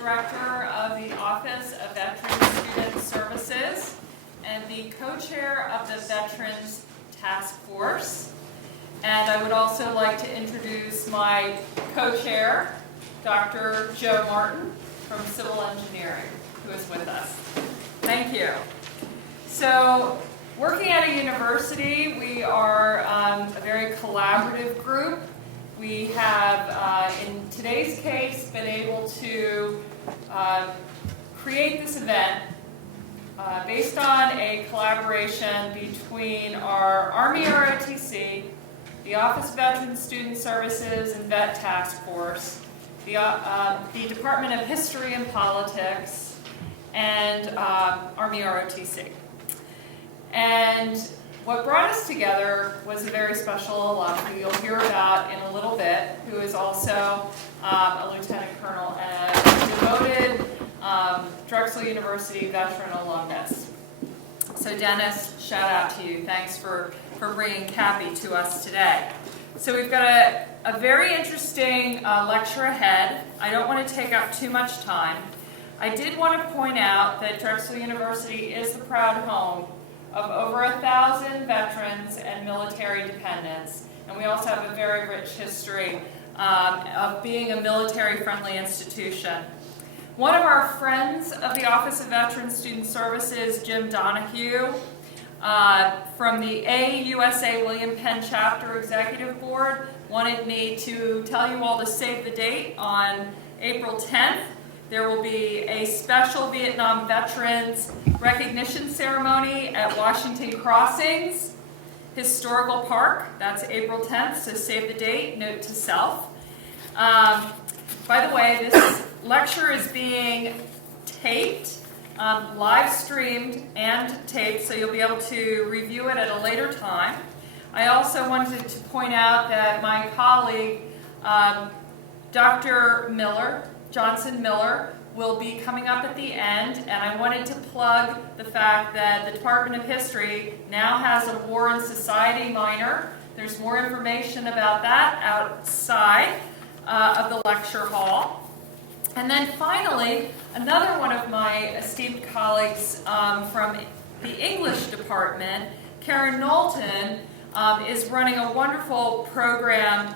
Director of the Office of Veterans Student Services and the co-chair of the Veterans Task Force. And I would also like to introduce my co-chair, Dr. Joe Martin from Civil Engineering, who is with us. Thank you. So, working at a university, we are a very collaborative group. We have, in today's case, been able to create this event based on a collaboration between our Army ROTC, the Office of Veterans Student Services and Vet Task Force, the Department of History and Politics, and Army ROTC. And what brought us together was a very special alum who you'll hear about in a little bit, who is also a lieutenant colonel and a devoted Drexel University veteran alumnus. So Dennis, shout out to you. Thanks for bringing Cappy to us today. So we've got a very interesting lecture ahead. I don't want to take up too much time. I did want to point out that Drexel University is the proud home of over 1,000 veterans and military dependents. And we also have a very rich history of being a military-friendly institution. One of our friends of the Office of Veterans Student Services, Jim Donahue, from the AUSA William Penn Chapter Executive Board, wanted me to tell you all to save the date on April 10th. There will be a special Vietnam Veterans Recognition Ceremony at Washington Crossings Historical Park. That's April 10th, so save the date, note to self. By the way, this lecture is being taped, live streamed and taped, so you'll be able to review it at a later time. I also wanted to point out that my colleague, Dr. Johnson Miller, will be coming up at the end, and I wanted to plug the fact that the Department of History now has a War and Society minor. There's more information about that outside of the lecture hall. And then finally, another one of my esteemed colleagues from the English department, Karen Knowlton, is running a wonderful program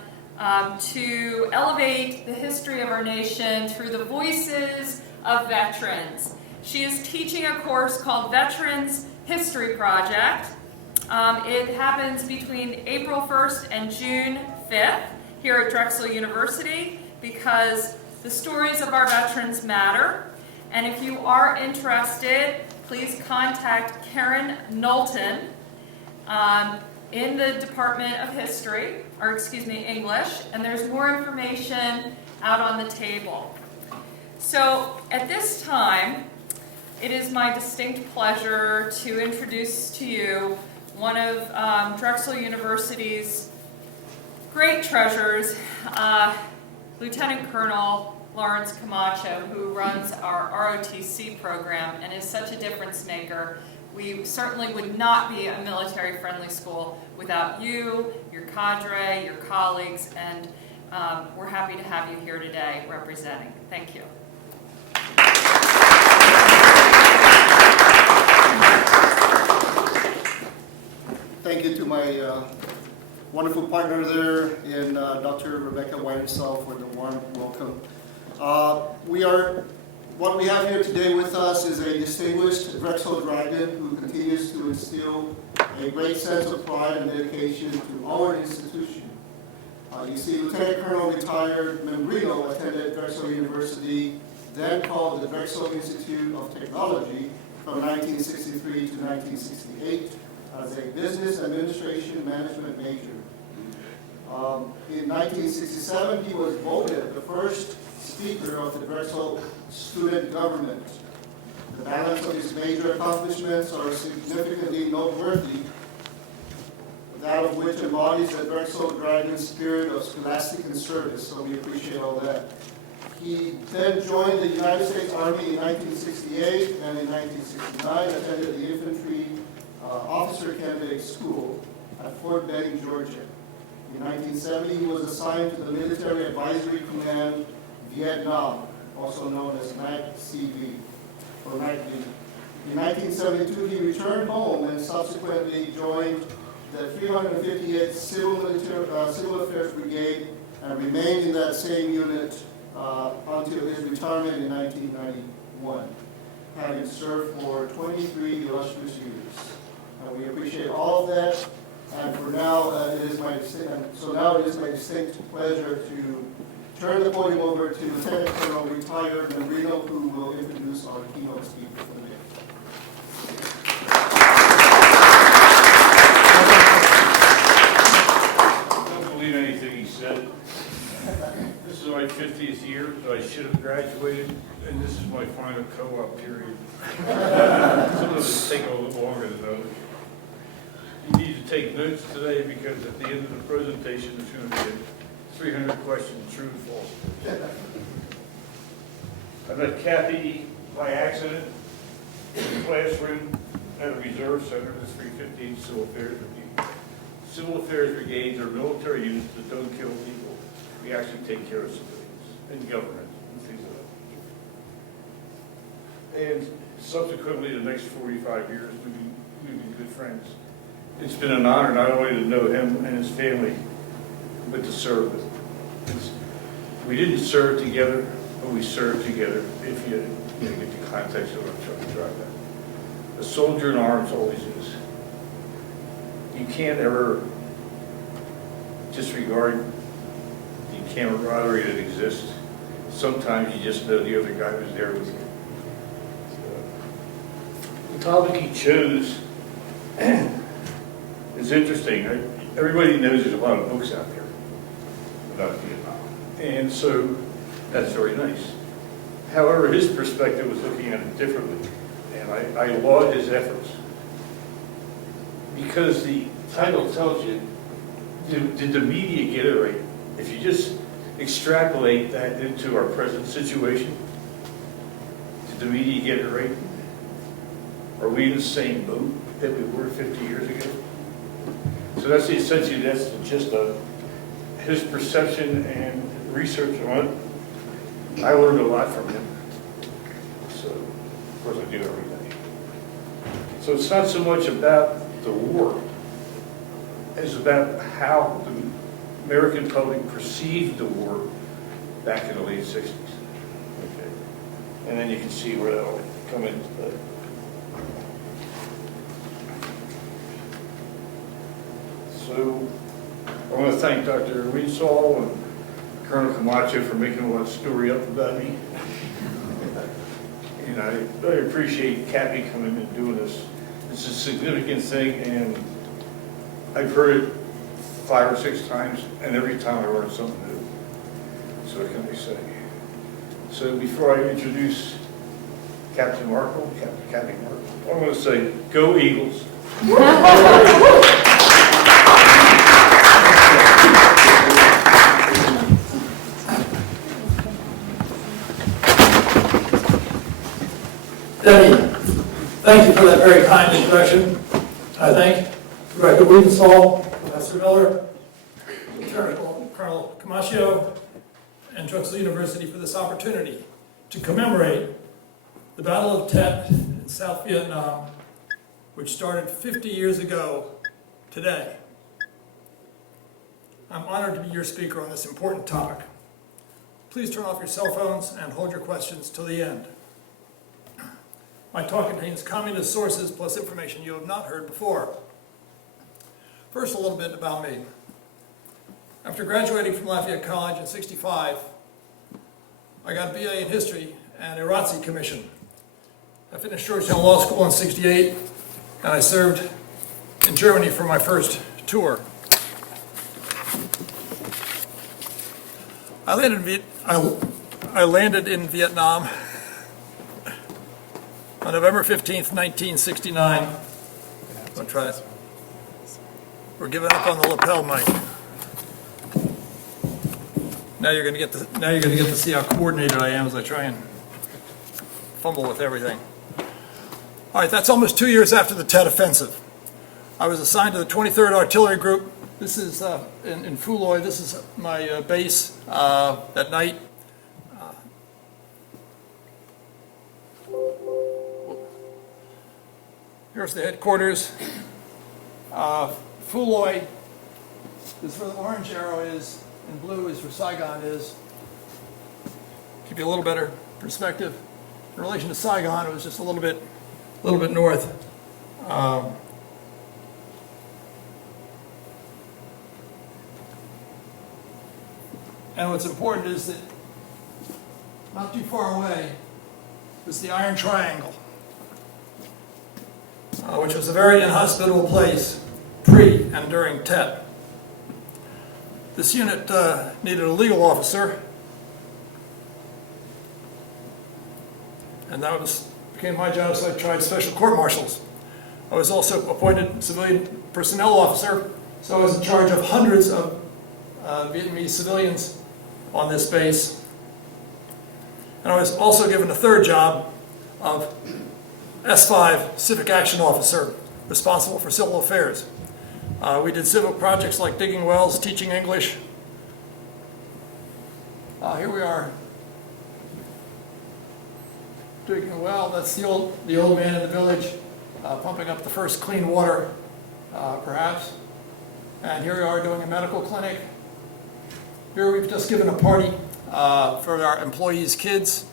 to elevate the history of our nation through the voices of veterans. She is teaching a course called Veterans History Project. It happens between April 1st and June 5th here at Drexel University because the stories of our veterans matter. And if you are interested, please contact Karen Knowlton in the Department of History, or excuse me, English, and there's more information out on the table. So at this time, it is my distinct pleasure to introduce to you one of Drexel University's great treasures, Lieutenant Colonel Lawrence Camacho, who runs our ROTC program and is such a difference maker. We certainly would not be a military-friendly school without you, your cadre, your colleagues, and we're happy to have you here today representing. Thank you. Thank you to my wonderful partner there in Dr. Rebecca White herself for the warm welcome. What we have here today with us is a distinguished Drexel Dragon who continues to instill a great sense of pride and dedication to our institution. You see, Lieutenant Colonel retired Membrino attended Drexel University, then called the Drexel Institute of Technology, from 1963 to 1968 as a business administration management major. In 1967, he was voted the first speaker of the Drexel student government. The balance of his major accomplishments are significantly noteworthy, that of which embodies the Drexel Dragon spirit of scholastic and service, so we appreciate all that. He then joined the United States Army in 1968 and in 1969 attended the Infantry Officer Candidate School at Fort Benning, Georgia. In 1970, he was assigned to the Military Advisory Command, Vietnam, also known as NACV, or NACV. In 1972, he returned home and subsequently joined the 358th Civil Affairs Brigade and remained in that same unit until his retirement in 1991, having served for 23 illustrious years. And we appreciate all of that. And for now, it is my distinct pleasure to turn the podium over to Lieutenant Colonel retired Marino, who will introduce our keynote speaker for the day. I don't believe anything he said. This is my 50th year, so I should have graduated, and this is my final co-op period. Some of us take a little longer than others. You need to take notes today because at the end of the presentation, it's going to be a 300 question true and false. I met Kathy by accident in the classroom at a reserve center, the 315 Civil Affairs Brigade. Civil Affairs Brigades are military units that don't kill people. We actually take care of civilians and government and things like that. And subsequently, the next 45 years, we've been good friends. It's been an honor not only to know him and his family, but to serve with him. We didn't serve together, but we served together, if you get the context of what I'm trying to drive at. A soldier in arms always is. You can't ever disregard the camaraderie that exists. Sometimes you just know the other guy was there with you. So, the topic he chose is interesting. Everybody knows there's a lot of books out there about Vietnam, and so that's very nice. However, his perspective was looking at it differently, and I laud his efforts. Because the title tells you, did the media get it right? If you just extrapolate that into our present situation, did the media get it right? Are we in the same boat that we were 50 years ago? So that's essentially the gist of his perception and research on it. I learned a lot from him. So, of course, I do every day. So it's not so much about the war as about how the American public perceived the war back in the late 60s. Okay. And then you can see where that'll come into play. So I want to thank Dr. Wiensall and Colonel Camacho for making all that story up about me. And I really appreciate Kathy coming and doing this. It's a significant thing, and I've heard it 5 or 6 times, and every time I learn something new. So what can I say? So before I introduce Captain Markle, Captain Markle, I want to say, go Eagles. Denny, thank you for that very kind introduction. I thank Director Wiensall, Professor Miller, Lieutenant Colonel Camacho, and Drexel University for this opportunity to commemorate the Battle of Tet in South Vietnam, which started 50 years ago today. I'm honored to be your speaker on this important topic. Please turn off your cell phones and hold your questions till the end. My talk contains communist sources plus information you have not heard before. First, a little bit about me. After graduating from Lafayette College in '65, I got a BA in history and a ROTC commission. I finished Georgetown Law School in '68, and I served in Germany for my first tour. I landed in Vietnam on November 15th, 1969. I'll try it. We're giving up on the lapel mic. Now you're going to get to see how coordinated I am as I try and fumble with everything. All right, that's almost 2 years after the Tet Offensive. I was assigned to the 23rd Artillery Group. This is in Phu Loy. This is my base at night. here's the headquarters. Fuloy is where the orange arrow is, and blue is where Saigon is. Give you a little better perspective. In relation to Saigon, it was just a little bit north. And what's important is that not too far away was the Iron Triangle, which was a very inhospitable place pre and during Tet. This unit needed a legal officer, and that became my job, so I tried special court marshals. I was also appointed civilian personnel officer, so I was in charge of hundreds of Vietnamese civilians on this base. And I was also given a third job of S5 Civic Action Officer, responsible for civil affairs. We did civil projects like digging wells, teaching English. Here we are digging a well. That's the old man in the village pumping up the first clean water, perhaps. And here we are doing a medical clinic. Here we've just given a party for our employees' kids.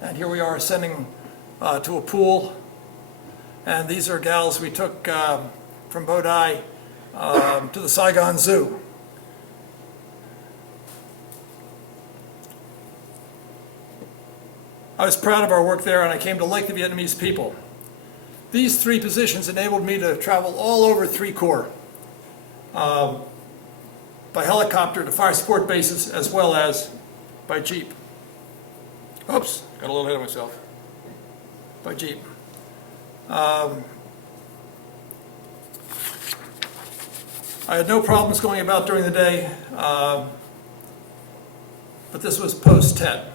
And here we are sending to a pool. And these are gals we took from Bodai to the Saigon Zoo. I was proud of our work there, and I came to like the Vietnamese people. These three positions enabled me to travel all over 3 Corps, by helicopter to fire support bases, as well as by jeep. Oops, got a little ahead of myself. By jeep. I had no problems going about during the day, but this was post-Tet.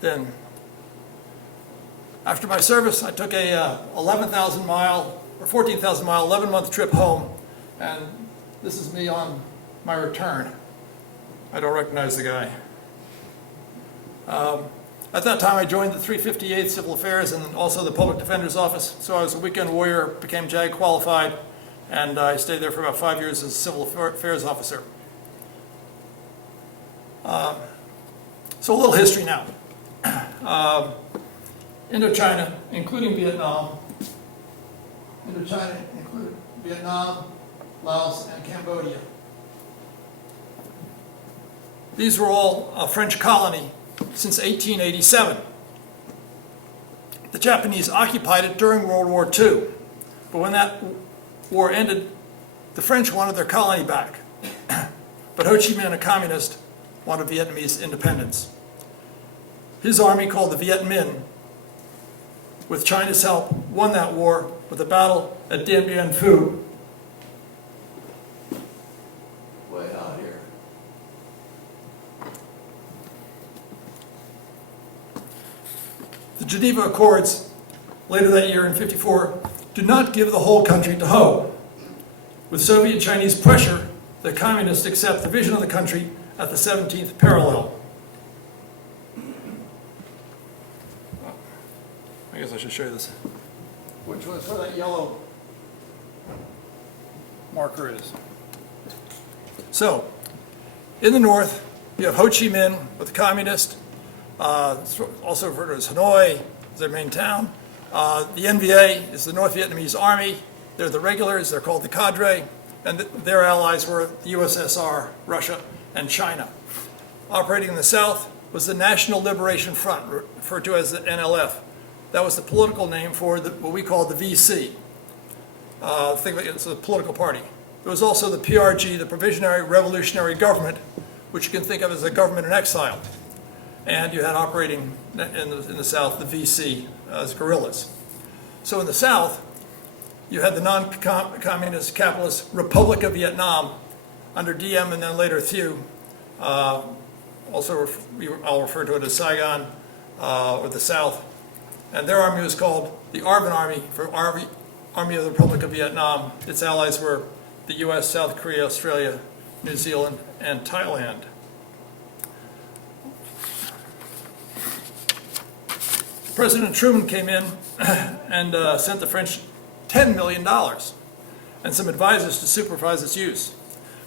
Then, after my service, I took a 11,000 mile or 14,000 mile, 11-month trip home, and this is me on my return. I don't recognize the guy. At that time, I joined the 358th Civil Affairs and also the Public Defender's Office. So I was a weekend warrior, became JAG qualified, and I stayed there for about 5 years as a Civil Affairs officer. So a little history now. Indochina, including Vietnam. Indochina included Vietnam, Laos, and Cambodia. These were all a French colony since 1887. The Japanese occupied it during World War II, but when that war ended, the French wanted their colony back. But Ho Chi Minh, a communist, wanted Vietnamese independence. His army, called the Viet Minh, with China's help, won that war with a battle at Dien Bien Phu. Way out here. The Geneva Accords, later that year in '54, do not give the whole country to Ho. With Soviet-Chinese pressure, the communists accept the division of the country at the 17th parallel. I guess I should show you this, which was where that yellow marker is. So, in the north, you have Ho Chi Minh with the communist, also referred to as Hanoi, their main town. The NVA is the North Vietnamese Army. They're the regulars, they're called the cadre, and their allies were the USSR, Russia, and China. Operating in the south was the National Liberation Front, referred to as the NLF. That was the political name for what we call the VC. It's a political party. There was also the PRG, the Provisionary Revolutionary Government, which you can think of as a government in exile. And you had operating in the south, the VC, as guerrillas. So in the south, you had the non-communist capitalist Republic of Vietnam under Diem and then later Thieu. Also, I'll refer to it as Saigon, or the south. And their army was called the Alvan Army, for Army of the Republic of Vietnam. Its allies were the US, South Korea, Australia, New Zealand, and Thailand. President Truman came in and sent the French $10 million and some advisors to supervise its use.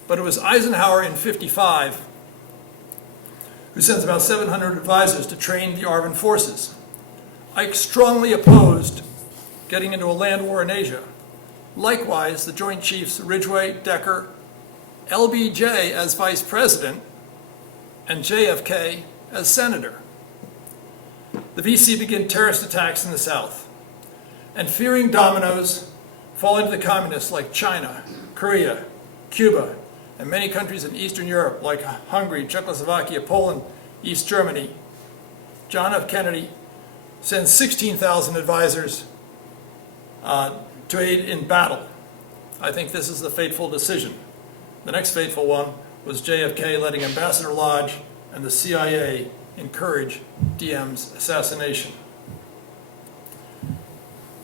But it was Eisenhower in '55 who sends about 700 advisors to train the Alvan forces. Ike strongly opposed getting into a land war in Asia. Likewise, the Joint Chiefs Ridgway, Decker, LBJ as vice president, and JFK as senator. The VC began terrorist attacks in the South, and fearing dominoes falling to the communists like China, Korea, Cuba, and many countries in Eastern Europe like Hungary, Czechoslovakia, Poland, East Germany, John F. Kennedy sends 16,000 advisors to aid in battle. I think this is the fateful decision. The next fateful one was JFK letting Ambassador Lodge and the CIA encourage Diem's assassination.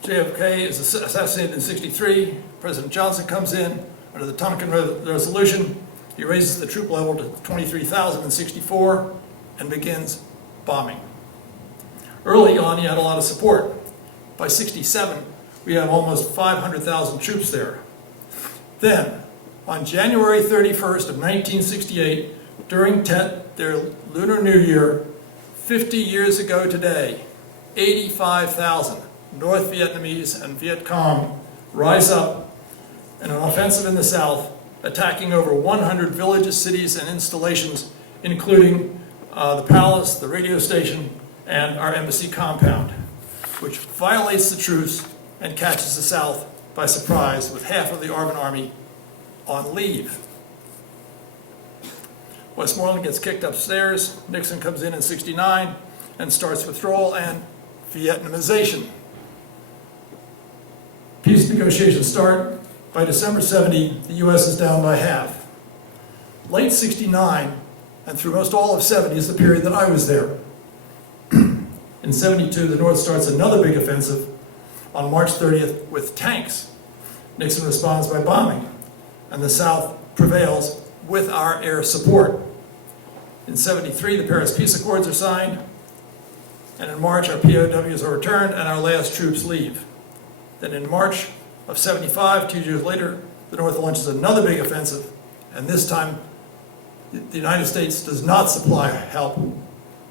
JFK is assassinated in '63. President Johnson comes in under the Tonkin Resolution. He raises the troop level to 23,000 in '64 and begins bombing. Early on, he had a lot of support. By '67, we have almost 500,000 troops there. Then, on January 31st of 1968, during Tet, their Lunar New Year, 50 years ago today, 85,000 North Vietnamese and Viet Cong rise up in an offensive in the south, attacking over 100 villages, cities, and installations, including the palace, the radio station, and our embassy compound, which violates the truce and catches the South by surprise with half of the Alvan army on leave. Westmoreland gets kicked upstairs. Nixon comes in '69 and starts withdrawal and Vietnamization. Peace negotiations start. By December '70, the U.S. is down by half. Late '69 and through most all of '70 is the period that I was there. In '72, the North starts another big offensive on March 30th with tanks. Nixon responds by bombing, and the South prevails with our air support. In '73, the Paris Peace Accords are signed, and in March, our POWs are returned and our last troops leave. Then in March of '75, 2 years later, the North launches another big offensive, and this time, the United States does not supply help,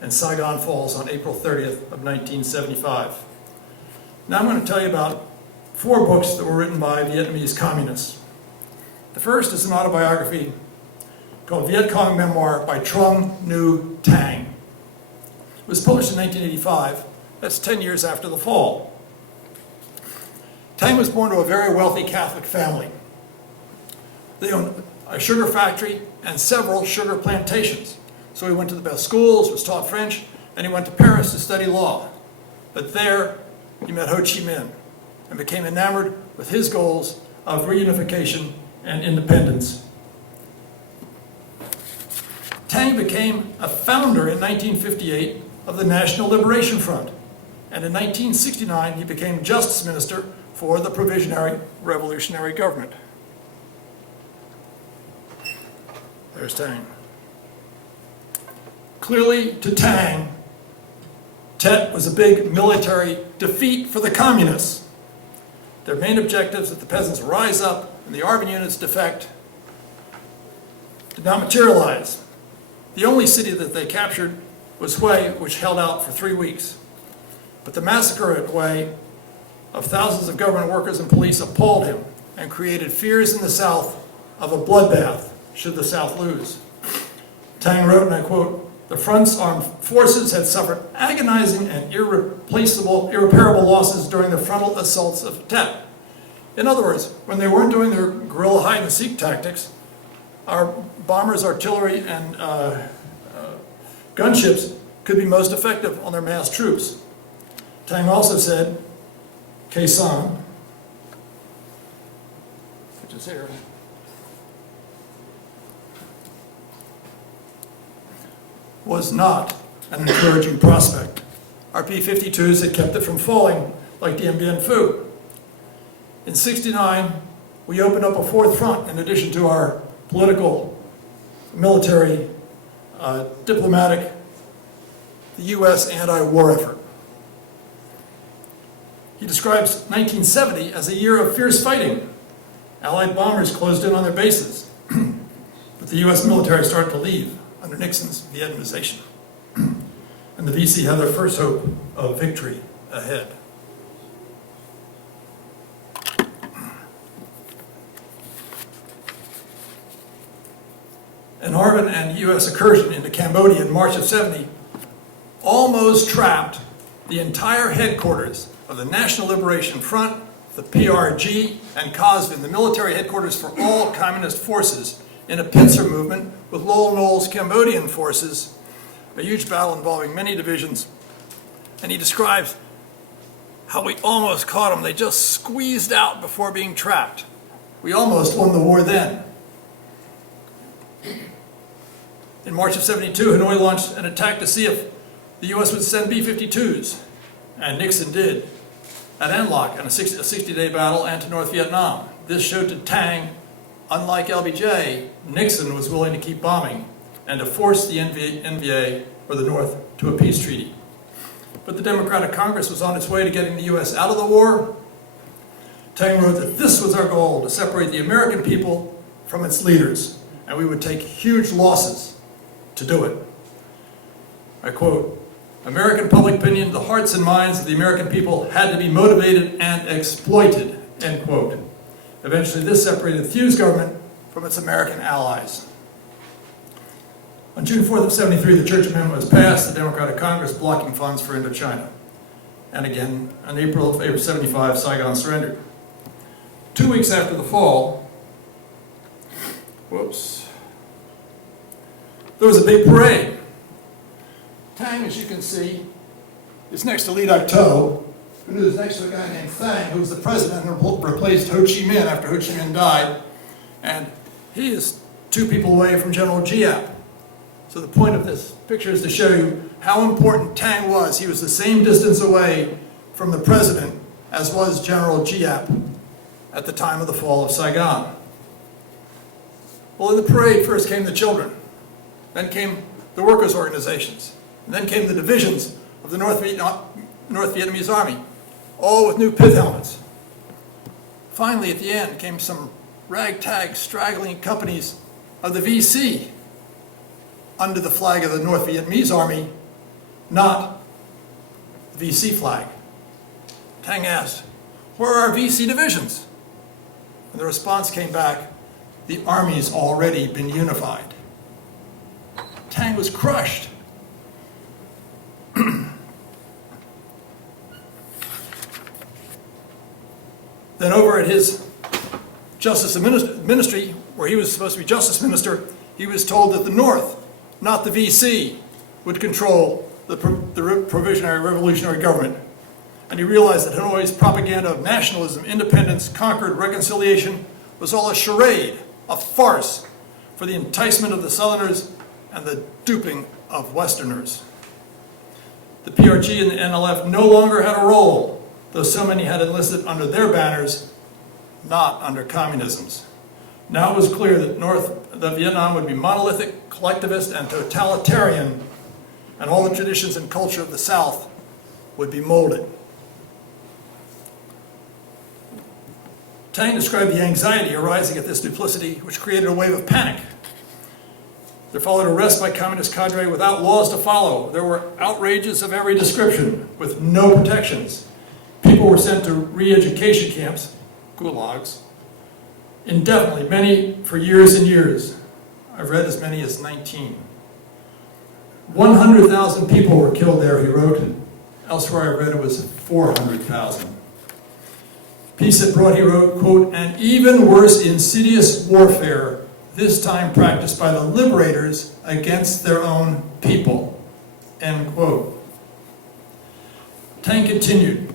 and Saigon falls on April 30th of 1975. Now I'm going to tell you about 4 books that were written by Vietnamese communists. The first is an autobiography called Viet Cong Memoir by Trung Nhu Tang. It was published in 1985. That's 10 years after the fall. Tang was born to a very wealthy Catholic family. They owned a sugar factory and several sugar plantations. So he went to the best schools, was taught French, and he went to Paris to study law. But there, he met Ho Chi Minh and became enamored with his goals of reunification and independence. Tang became a founder in 1958 of the National Liberation Front, and in 1969 he became Justice Minister for the Provisionary Revolutionary Government. There's Tang. Clearly, to Tang, Tet was a big military defeat for the communists. Their main objectives that the peasants rise up and the Alvan units defect did not materialize. The only city that they captured was Hue, which held out for 3 weeks. But the massacre at Hue of thousands of government workers and police appalled him and created fears in the South of a bloodbath should the South lose. Tang wrote, and I quote, "The front's armed forces had suffered agonizing and irreparable losses during the frontal assaults of Tet." In other words, when they weren't doing their guerrilla hide-and-seek tactics, our bombers, artillery, and gunships could be most effective on their massed troops. Tang also said, Khe Sanh, which is here, was not an encouraging prospect. Our P-52s had kept it from falling like Dien Bien Phu. In '69, we opened up a 4th front in addition to our political, military, diplomatic, the U.S. anti-war effort. He describes 1970 as a year of fierce fighting. Allied bombers closed in on their bases, but the US military started to leave under Nixon's Vietnamization. And the VC had their first hope of victory ahead. An Alvan and US incursion into Cambodia in March of '70 almost trapped the entire headquarters of the National Liberation Front, the PRG, and COSVIN, the military headquarters for all communist forces, in a pincer movement with Lol Nol's Cambodian forces, a huge battle involving many divisions. And he describes how we almost caught them. They just squeezed out before being trapped. We almost won the war then. In March of '72, Hanoi launched an attack to see if the US would send B-52s, and Nixon did, at An Loc in a 60-day battle and to North Vietnam. This showed to Tang, unlike LBJ, Nixon was willing to keep bombing and to force the NVA, or the North, to a peace treaty. But the Democratic Congress was on its way to getting the US out of the war. Tang wrote that this was our goal, to separate the American people from its leaders, and we would take huge losses to do it. I quote, "American public opinion, the hearts and minds of the American people had to be motivated and exploited," end quote. Eventually this separated the Hughes government from its American allies. On June 4th of '73, the Church Amendment was passed, the Democratic Congress blocking funds for Indochina. And again, in April of '75, Saigon surrendered. 2 weeks after the fall, there was a big parade. Tang, as you can see, is next to Lee Dak-to, who is next to a guy named Thang, who was the president and replaced Ho Chi Minh after Ho Chi Minh died. And he is 2 people away from General Giap. So the point of this picture is to show you how important Tang was. He was the same distance away from the president as was General Giap at the time of the fall of Saigon. Well, in the parade first came the children, then came the workers' organizations, and then came the divisions of the North Vietnamese Army, all with new pith helmets. Finally, at the end, came some ragtag, straggling companies of the VC under the flag of the North Vietnamese Army, not the VC flag. Tang asked, "Where are our VC divisions?" And the response came back, "The army's already been unified." Tang was crushed. Then over at his Justice Ministry, where he was supposed to be Justice Minister, he was told that the North, not the VC, would control the provisionary revolutionary government. And he realized that Hanoi's propaganda of nationalism, independence, concord, reconciliation was all a charade, a farce for the enticement of the Southerners and the duping of Westerners. The PRG and the NLF no longer had a role, though so many had enlisted under their banners, not under communism's. Now it was clear that Vietnam would be monolithic, collectivist, and totalitarian, and all the traditions and culture of the South would be molded. Tang described the anxiety arising at this duplicity, which created a wave of panic. There followed arrests by communist cadre without laws to follow. There were outrages of every description with no protections. People were sent to re-education camps, gulags, indefinitely, many for years and years. I've read as many as 19. 100,000 people were killed there, he wrote. Elsewhere I read it was 400,000. Peace it brought, he wrote, quote, "an even worse insidious warfare, this time practiced by the liberators against their own people," end quote. Tang continued,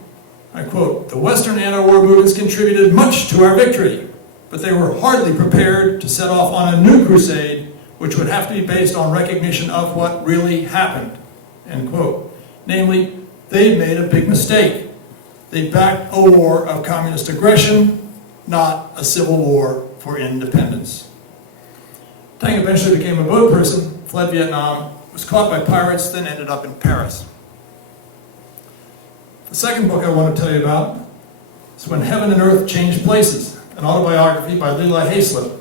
I quote, "The Western anti-war movements contributed much to our victory, but they were hardly prepared to set off on a new crusade, which would have to be based on recognition of what really happened," end quote. Namely, they made a big mistake. They backed a war of communist aggression, not a civil war for independence. Tang eventually became a boat person, fled Vietnam, was caught by pirates, then ended up in Paris. The second book I want to tell you about is When Heaven and Earth Changed Places, an autobiography by Leela Hayslip.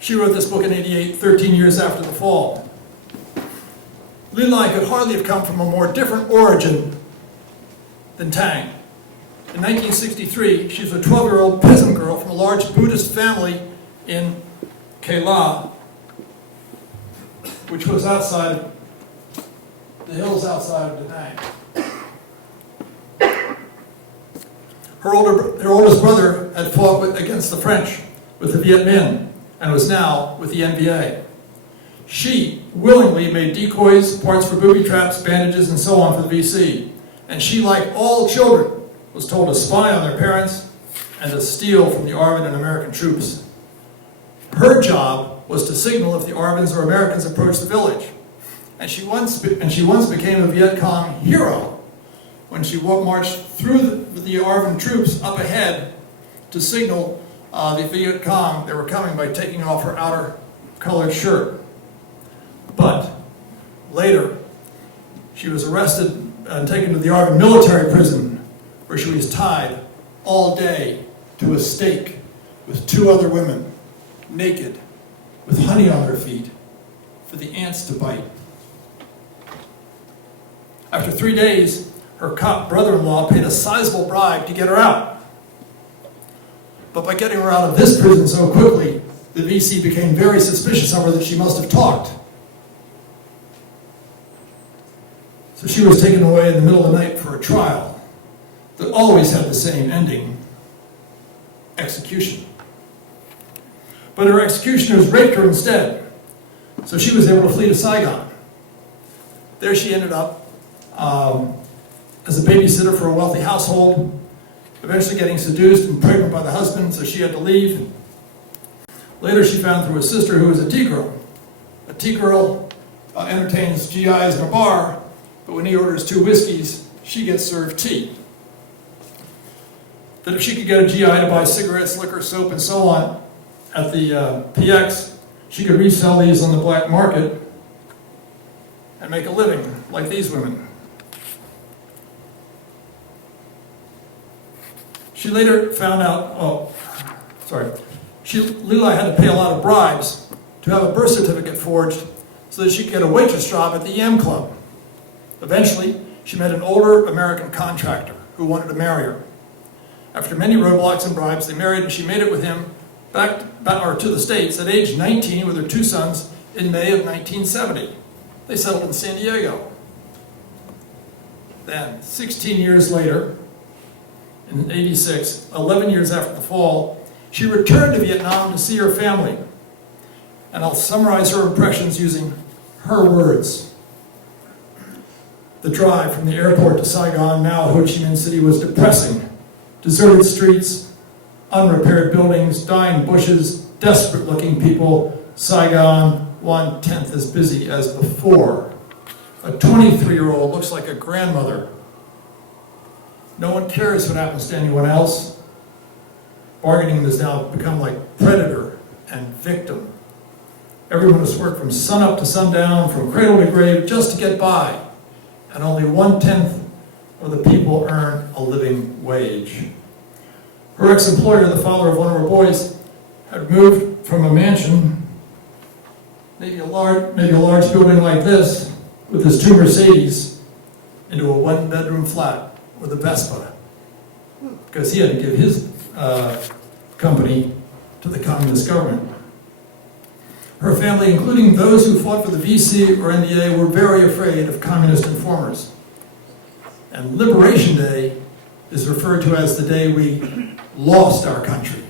She wrote this book in '88, 13 years after the fall. Leela could hardly have come from a more different origin than Tang. In 1963, she was a 12-year-old peasant girl from a large Buddhist family in Kela, which was outside, the hills outside of Da Nang. Her oldest brother had fought against the French with the Viet Minh and was now with the NBA. She willingly made decoys, parts for booby traps, bandages, and so on for the VC. And she, like all children, was told to spy on their parents and to steal from the Arvan and American troops. Her job was to signal if the Arvans or Americans approached the village. And she once became a Viet Cong hero when she marched through the Arvan troops up ahead to signal the Viet Cong they were coming by taking off her outer colored shirt. But later, she was arrested and taken to the Arvan military prison, where she was tied all day to a stake with 2 other women, naked, with honey on their feet, for the ants to bite. After 3 days, her cop brother-in-law paid a sizable bribe to get her out. But by getting her out of this prison so quickly, the VC became very suspicious of her that she must have talked. So she was taken away in the middle of the night for a trial that always had the same ending: execution. But her executioners raped her instead, so she was able to flee to Saigon. There she ended up as a babysitter for a wealthy household, eventually getting seduced and pregnant by the husband, so she had to leave. Later she found through a sister who was a tea girl. A tea girl entertains GIs in a bar, but when he orders 2 whiskeys, she gets served tea. That if she could get a GI to buy cigarettes, liquor, soap, and so on at the PX, she could resell these on the black market and make a living, like these women. She later found out, Leela had to pay a lot of bribes to have a birth certificate forged so that she could get a waitress job at the Yam Club. Eventually, she met an older American contractor who wanted to marry her. After many roadblocks and bribes, they married, and she made it with him back to the States at age 19 with her 2 sons in May of 1970. They settled in San Diego. Then, 16 years later, in '86, 11 years after the fall, she returned to Vietnam to see her family. And I'll summarize her impressions using her words. The drive from the airport to Saigon, now Ho Chi Minh City, was depressing. Deserted streets, unrepaired buildings, dying bushes, desperate-looking people. Saigon, 1/10 as busy as before. A 23-year-old looks like a grandmother. No one cares what happens to anyone else. Bargaining has now become like predator and victim. Everyone has worked from sunup to sundown, from cradle to grave, just to get by. And only 1/10 of the people earn a living wage. Her ex-employer, the father of one of her boys, had moved from a mansion, maybe a large building like this, with his 2 Mercedes, into a 1-bedroom flat with a Vespa, because he had to give his company to the communist government. Her family, including those who fought for the VC or NDA, were very afraid of communist informers. And Liberation Day is referred to as the day we lost our country.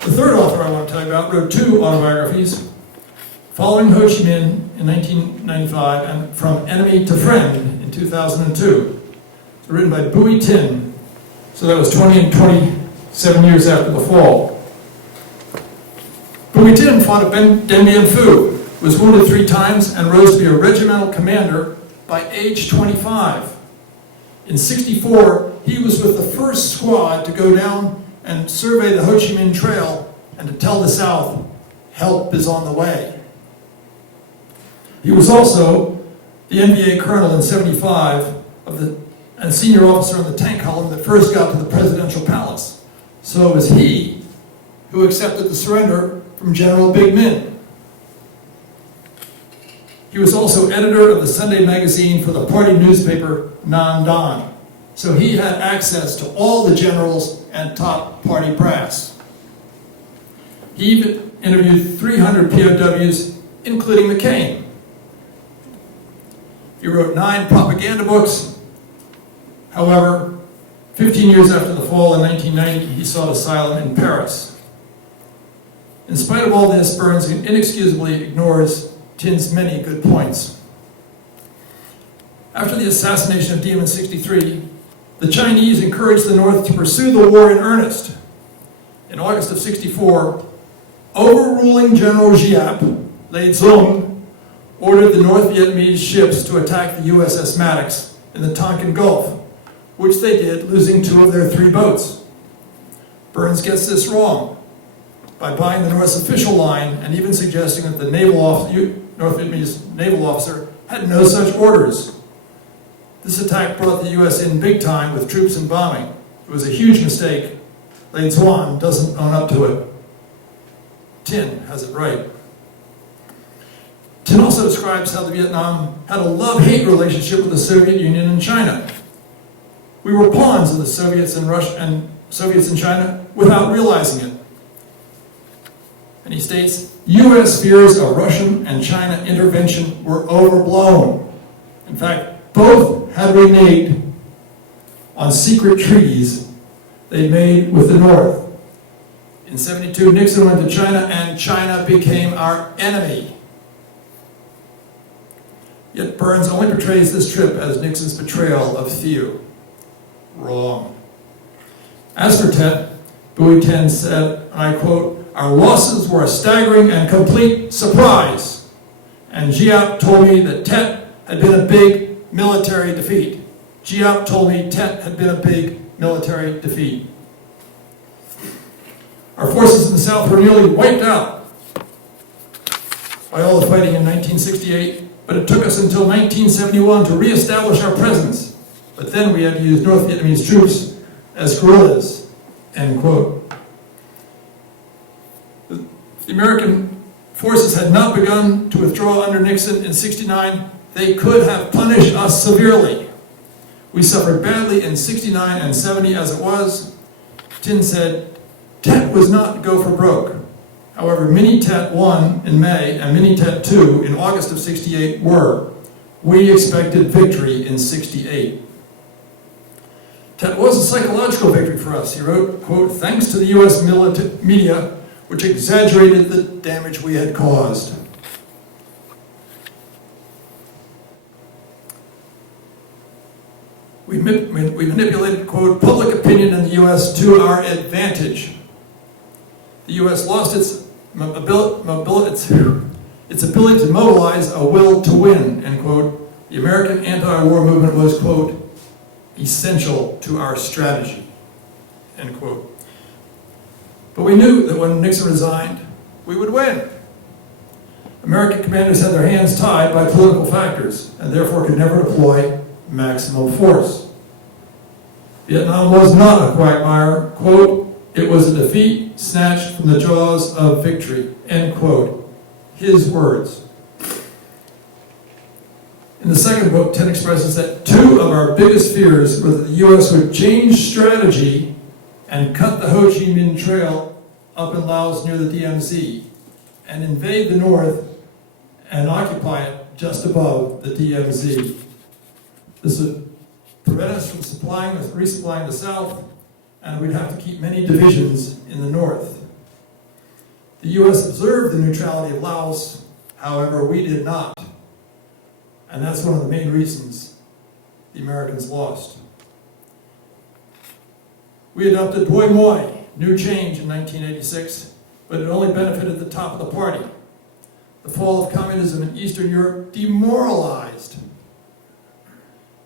The third author I want to tell you about wrote 2 autobiographies, Following Ho Chi Minh in 1995 and From Enemy to Friend in 2002. It's written by Bui Tin, so that was 20 and 27 years after the fall. Bui Tin fought at Dien Bien Phu, was wounded 3 times, and rose to be a regimental commander by age 25. In '64, he was with the first squad to go down and survey the Ho Chi Minh Trail and to tell the South help is on the way. He was also the NBA colonel in '75 and senior officer in the tank column that first got to the presidential palace. So it was he who accepted the surrender from General Big Min. He was also editor of the Sunday magazine for the party newspaper Nandan. So he had access to all the generals and top party brass. He even interviewed 300 POWs, including McCain. He wrote 9 propaganda books. However, 15 years after the fall in 1990, he sought asylum in Paris. In spite of all this, Burns inexcusably ignores Tin's many good points. After the assassination of Diem in '63, the Chinese encouraged the North to pursue the war in earnest. In August of '64, overruling General Giap, Lei Zong, ordered the North Vietnamese ships to attack the USS Maddox in the Tonkin Gulf, which they did, losing 2 of their 3 boats. Burns gets this wrong by buying the North's official line and even suggesting that the North Vietnamese naval officer had no such orders. This attack brought the U.S. in big time with troops and bombing. It was a huge mistake. Lei Zuan doesn't own up to it. Tin has it right. Tin also describes how the Vietnam had a love-hate relationship with the Soviet Union and China. We were pawns of the Soviets and Russia and Soviets in China without realizing it. And he states, U.S. fears of Russian and China intervention were overblown. In fact, both had reneged on secret treaties they made with the North. In '72, Nixon went to China, and China became our enemy. Yet Burns only portrays this trip as Nixon's betrayal of Thieu. Wrong. As for Tet, Bowie Ten said, and I quote, "Our losses were a staggering and complete surprise. And Giap told me that Tet had been a big military defeat." Giap told me Tet had been a big military defeat. Our forces in the South were nearly wiped out by all the fighting in 1968, but it took us until 1971 to reestablish our presence. But then we had to use North Vietnamese troops as guerrillas, end quote. If the American forces had not begun to withdraw under Nixon in '69, they could have punished us severely. We suffered badly in '69 and '70 as it was. Tin said, Tet was not go for broke. However, Mini Tet 1 in May and Mini Tet 2 in August of '68 were. We expected victory in '68. Tet was a psychological victory for us, he wrote, quote, "Thanks to the U.S. media, which exaggerated the damage we had caused." We manipulated, quote, "public opinion in the U.S. to our advantage." The U.S. lost its ability to mobilize a will to win, end quote. The American anti-war movement was, quote, "essential to our strategy," end quote. But we knew that when Nixon resigned, we would win. American commanders had their hands tied by political factors and therefore could never deploy maximum force. Vietnam was not a quagmire, quote, "it was a defeat snatched from the jaws of victory," end quote. His words. In the second book, Ten expresses that 2 of our biggest fears were that the U.S. would change strategy and cut the Ho Chi Minh Trail up in Laos near the DMZ and invade the North and occupy it just above the DMZ. This would prevent us from resupplying the South, and we'd have to keep many divisions in the North. The U.S. observed the neutrality of Laos, however, we did not. And that's one of the main reasons the Americans lost. We adopted Doi Moi, new change, in 1986, but it only benefited the top of the party. The fall of communism in Eastern Europe demoralized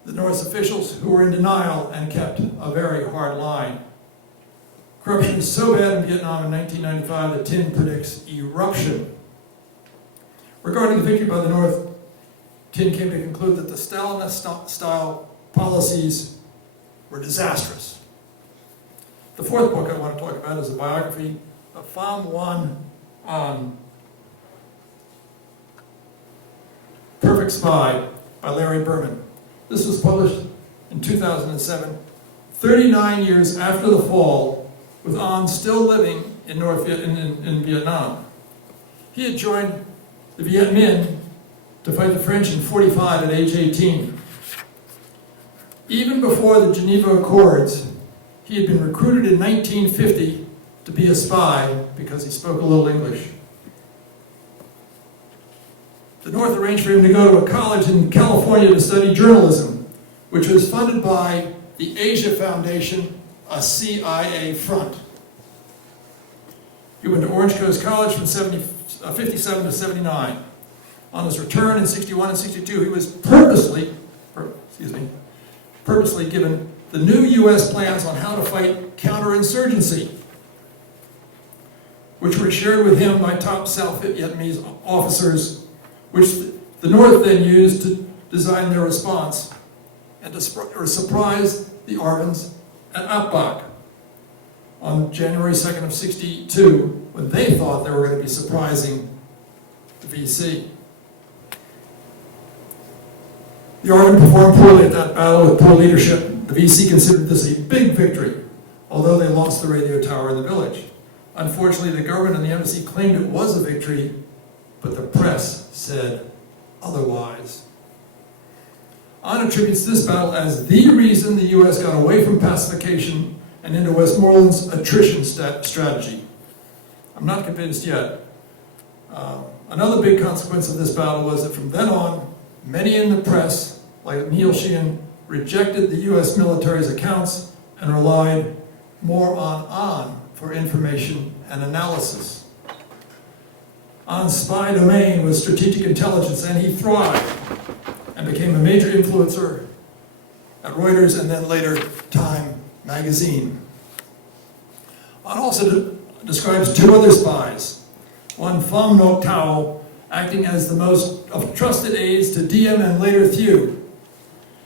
the North's officials, who were in denial and kept a very hard line. Corruption is so bad in Vietnam in 1995 that Tin predicts eruption. Regarding the victory by the North, Tin came to conclude that the Stalinist-style policies were disastrous. The fourth book I want to talk about is a biography of Pham Nguyen An, Perfect Spy by Larry Berman. This was published in 2007, 39 years after the fall, with An still living in in Vietnam. He had joined the Viet Minh to fight the French in 1945 at age 18. Even before the Geneva Accords, he had been recruited in 1950 to be a spy because he spoke a little English. The North arranged for him to go to a college in California to study journalism, which was funded by the Asia Foundation, a CIA front. He went to Orange Coast College from 57 to 79. On his return in 61 and 62, he was purposely given the new U.S. plans on how to fight counterinsurgency, which were shared with him by top South Vietnamese officers, which the North then used to design their response and to surprise the Arvans at Ap Bach on January 2nd of 62, when they thought they were going to be surprising the VC. The Arvin performed poorly at that battle with poor leadership. The VC considered this a big victory, although they lost the radio tower in the village. Unfortunately, the government and the embassy claimed it was a victory, but the press said otherwise. An attributes this battle as the reason the U.S. got away from pacification and into Westmoreland's attrition strategy. I'm not convinced yet. Another big consequence of this battle was that from then on, many in the press, like Neil Sheehan, rejected the U.S. military's accounts and relied more on An for information and analysis. An's spy domain was strategic intelligence, and he thrived and became a major influencer at Reuters and then later Time magazine. An also describes two other spies, one Pham Ngoc Thao, acting as the most of trusted aides to Diem and later Thieu.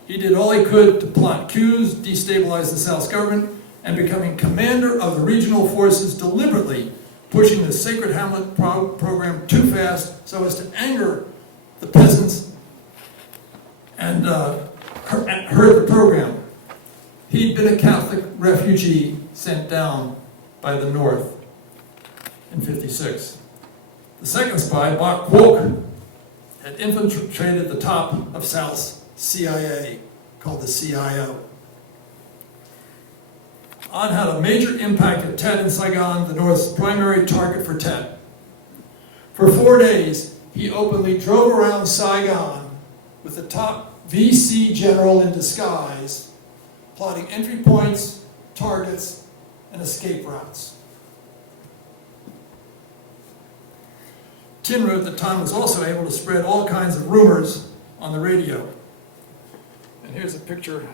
He did all he could to plot coups, destabilize the South's government, and becoming commander of the regional forces, deliberately pushing the Sacred Hamlet program too fast so as to anger the peasants and hurt the program. He'd been a Catholic refugee sent down by the North in 56. The second spy, Bok Kwok, had infiltrated the top of South's CIA, called the CIO. An had a major impact at Tet in Saigon, the North's primary target for Tet. For 4 days, he openly drove around Saigon with the top VC general in disguise, plotting entry points, targets, and escape routes. Tin wrote that Tan was also able to spread all kinds of rumors on the radio. And here's a picture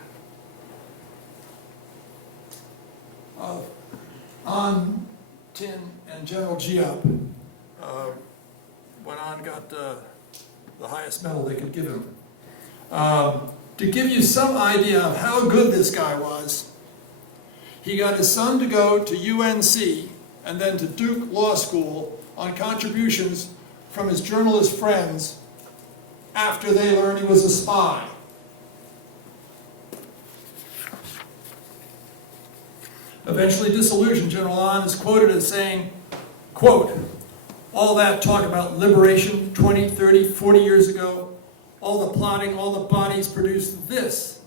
of An, Tin, and General Giap when An got the highest medal they could give him. To give you some idea of how good this guy was, he got his son to go to UNC and then to Duke Law School on contributions from his journalist friends after they learned he was a spy. Eventually disillusioned, General An is quoted as saying, quote, "All that talk about liberation 20, 30, 40 years ago, all the plotting, all the bodies produced this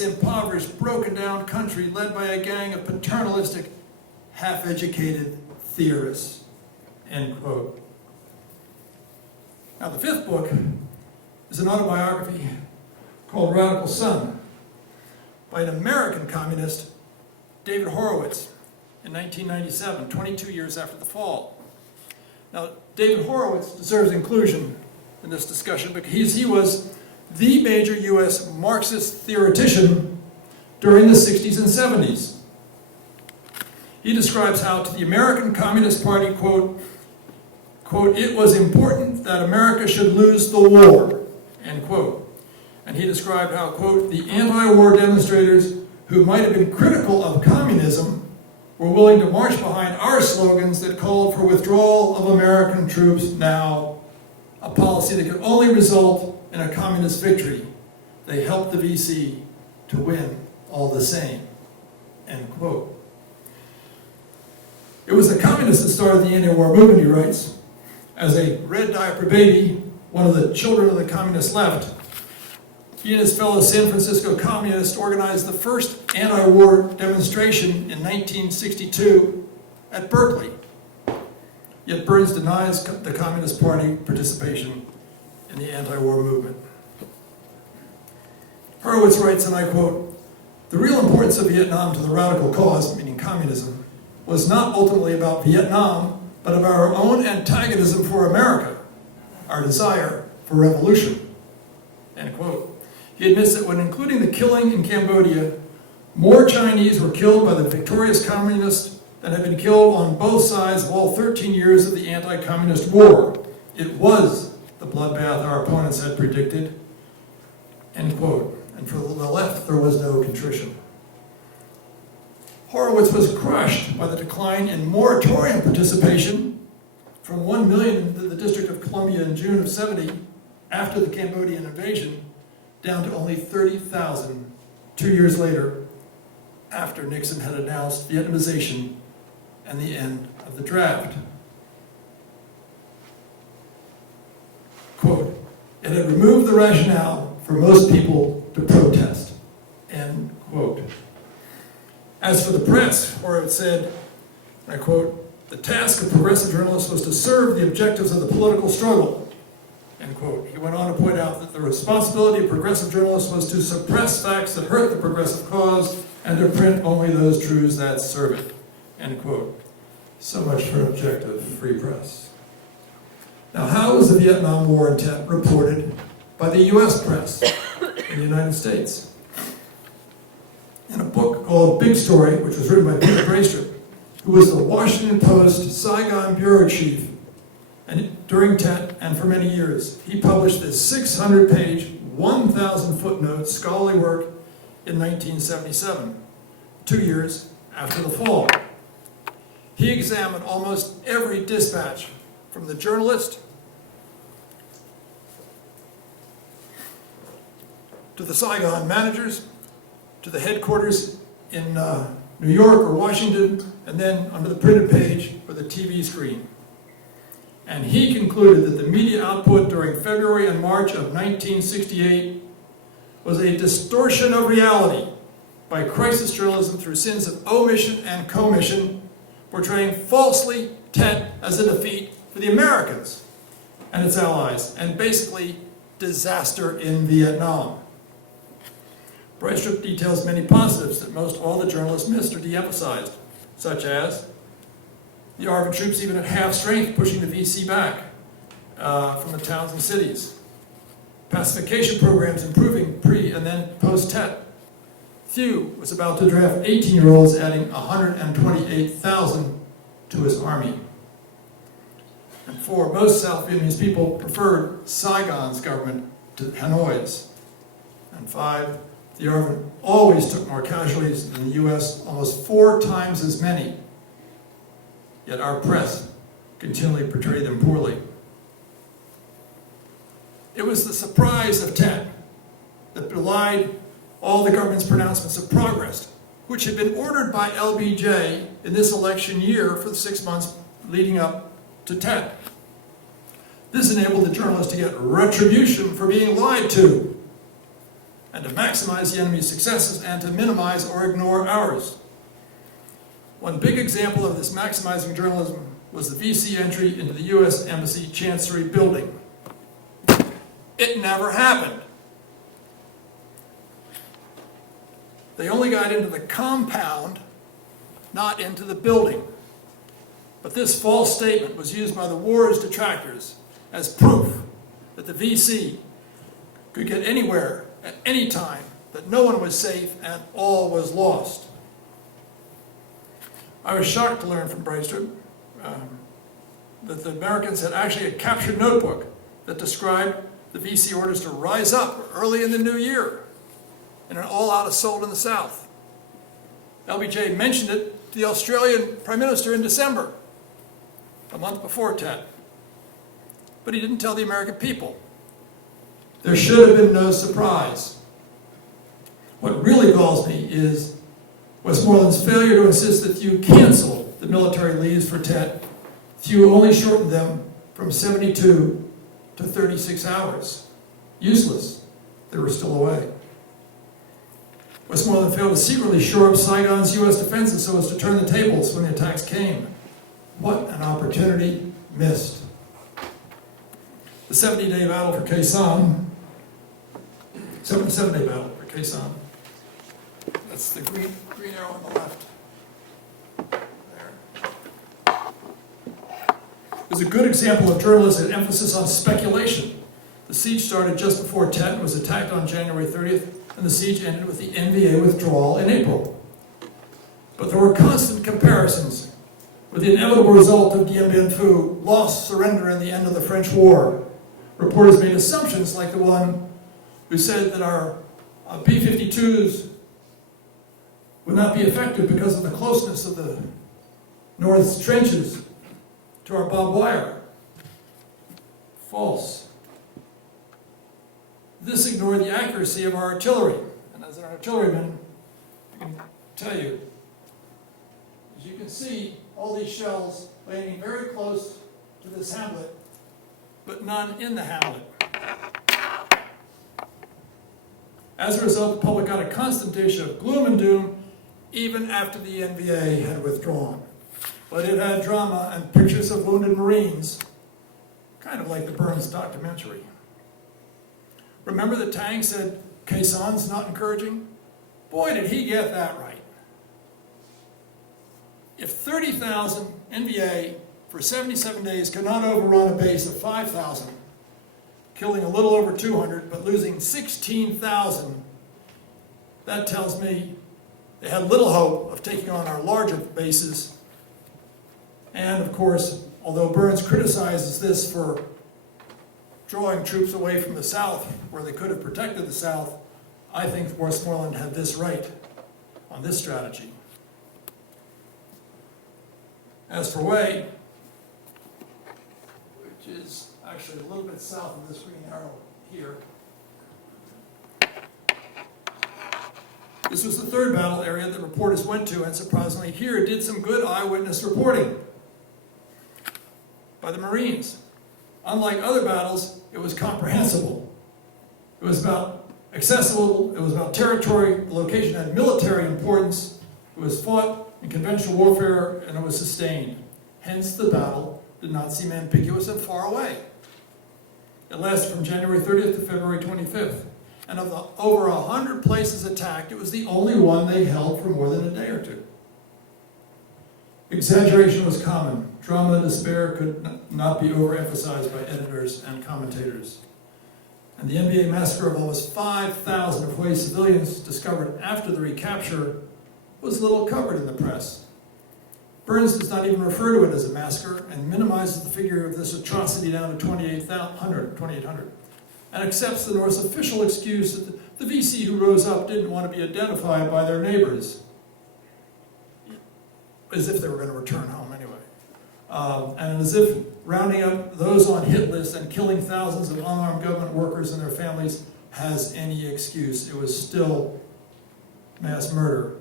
impoverished, broken down country led by a gang of paternalistic, half-educated theorists," end quote. Now the fifth book is an autobiography called Radical Son by an American communist, David Horowitz, in 1997, 22 years after the fall. Now, David Horowitz deserves inclusion in this discussion because he was the major U.S. Marxist theoretician during the 60s and 70s. he describes how to the American Communist Party, quote, "it was important that America should lose the war," end quote. And he described how, quote, "the anti-war demonstrators who might have been critical of communism were willing to march behind our slogans that called for withdrawal of American troops now, a policy that could only result in a communist victory. They helped the VC to win all the same," end quote. It was the communists that started the anti-war movement, he writes. As a red diaper baby, one of the children of the communist left, he and his fellow San Francisco communists organized the first anti-war demonstration in 1962 at Berkeley. Yet Burns denies the Communist Party participation in the anti-war movement. Horowitz writes, and I quote, "The real importance of Vietnam to the radical cause," meaning communism, "was not ultimately about Vietnam, but about our own antagonism for America, our desire for revolution," end quote. He admits that when including the killing in Cambodia, more Chinese were killed by the victorious communists than had been killed on both sides of all 13 years of the anti-communist war. It was the bloodbath our opponents had predicted, end quote. And for the left, there was no contrition. Horowitz was crushed by the decline in moratorium participation from 1 million in the District of Columbia in June of '70, after the Cambodian invasion, down to only 30,000 2 years later, after Nixon had announced Vietnamization and the end of the draft. Quote, "It had removed the rationale for most people to protest," end quote. As for the press, Horowitz said, and I quote, "The task of progressive journalists was to serve the objectives of the political struggle," end quote. He went on to point out that the responsibility of progressive journalists was to suppress facts that hurt the progressive cause and to print only those truths that serve it, end quote. So much for an objective free press. Now, how was the Vietnam War intent reported by the U.S. press in the United States? In a book called Big Story, which was written by Peter Braestrup, who was the Washington Post Saigon bureau chief and during Tet and for many years, he published this 600-page, 1,000 footnote scholarly work in 1977, 2 years after the fall. He examined almost every dispatch from the journalist to the Saigon managers, to the headquarters in New York or Washington, and then onto the printed page or the TV screen. And he concluded that the media output during February and March of 1968 was a distortion of reality by crisis journalism through sins of omission and commission, portraying falsely Tet as a defeat for the Americans and its allies, and basically disaster in Vietnam. Braestrup details many positives that most all the journalists missed or de-emphasized, such as the Alvan troops even at half strength pushing the VC back from the towns and cities, pacification programs improving pre and then post-Tet. Thieu was about to draft 18-year-olds, adding 128,000 to his army. And 4, most South Vietnamese people preferred Saigon's government to Hanoi's. And 5, the Alvan always took more casualties than the U.S., almost 4 times as many. Yet our press continually portrayed them poorly. It was the surprise of Tet that belied all the government's pronouncements of progress, which had been ordered by LBJ in this election year for the 6 months leading up to Tet. This enabled the journalists to get retribution for being lied to, and to maximize the enemy's successes and to minimize or ignore ours. One big example of this maximizing journalism was the VC entry into the U.S. Embassy Chancery building. It never happened. They only got into the compound, not into the building. But this false statement was used by the war's detractors as proof that the VC could get anywhere at any time, that no one was safe and all was lost. I was shocked to learn from Brightstrip that the Americans had actually a captured notebook that described the VC orders to rise up early in the new year in an all-out assault in the South. LBJ mentioned it to the Australian Prime Minister in December, a month before Tet. But he didn't tell the American people. There should have been no surprise. What really galls me is Westmoreland's failure to insist that Thieu cancel the military leaves for Tet. Thieu only shortened them from 72 to 36 hours. Useless. They were still away. Westmoreland failed to secretly shore up Saigon's U.S. defenses so as to turn the tables when the attacks came. What an opportunity missed. The 70-day battle for Khe Sanh, 77-day battle for Khe Sanh. That's the green arrow on the left. There. It was a good example of journalism emphasis on speculation. The siege started just before Tet and was attacked on January 30th, and the siege ended with the NVA withdrawal in April. But there were constant comparisons with the inevitable result of Dien Bien Phu, loss, surrender, and the end of the French War. Reporters made assumptions like the one who said that our B-52s would not be effective because of the closeness of the North's trenches to our barbed wire. False. This ignored the accuracy of our artillery. And as an artilleryman, I can tell you, as you can see, all these shells landing very close to this hamlet, but none in the hamlet. As a result, the public got a constant dish of gloom and doom even after the NVA had withdrawn. But it had drama and pictures of wounded Marines, kind of like the Burns documentary. Remember that Tang said Khe Sanh's not encouraging? Boy, did he get that right. If 30,000 NVA for 77 days could not overrun a base of 5,000, killing a little over 200, but losing 16,000, that tells me they had little hope of taking on our larger bases. And of course, although Burns criticizes this for drawing troops away from the South, where they could have protected the South, I think Westmoreland had this right on this strategy. As for Wei, which is actually a little bit south of this green arrow here, this was the third battle area that reporters went to, and surprisingly here did some good eyewitness reporting by the Marines. Unlike other battles, it was comprehensible. It was about accessible, it was about territory, the location had military importance, it was fought in conventional warfare, and it was sustained. Hence, the battle did not seem ambiguous and far away. It lasted from January 30th to February 25th. And of the over 100 places attacked, it was the only one they held for more than a day or two. Exaggeration was common. Drama and despair could not be overemphasized by editors and commentators. And the NBA massacre of almost 5,000 of Hui's civilians discovered after the recapture was little covered in the press. Burns does not even refer to it as a massacre and minimizes the figure of this atrocity down to 2,800, and accepts the North's official excuse that the VC who rose up didn't want to be identified by their neighbors, as if they were going to return home anyway. And as if rounding up those on hit lists and killing thousands of unarmed government workers and their families has any excuse. It was still mass murder.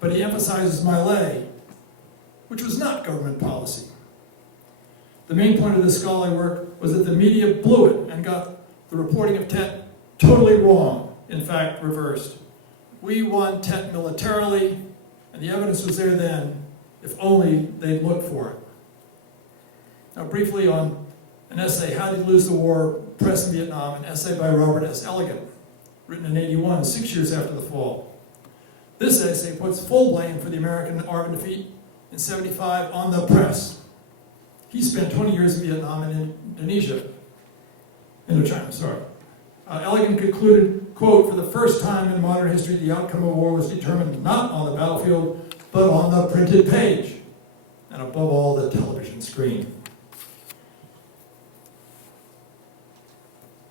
But he emphasizes Millet, which was not government policy. The main point of this scholarly work was that the media blew it and got the reporting of Tet totally wrong, in fact, reversed. We won Tet militarily, and the evidence was there then, if only they'd looked for it. Now, briefly on an essay, How Did You Lose the War? Press in Vietnam, an essay by Robert S. Elegant, written in '81, 6 years after the fall. This essay puts full blame for the American army defeat in '75 on the press. He spent 20 years in Vietnam and Indochina, sorry. Elegant concluded, quote, for the first time in modern history, the outcome of war was determined not on the battlefield, but on the printed page, and above all, the television screen.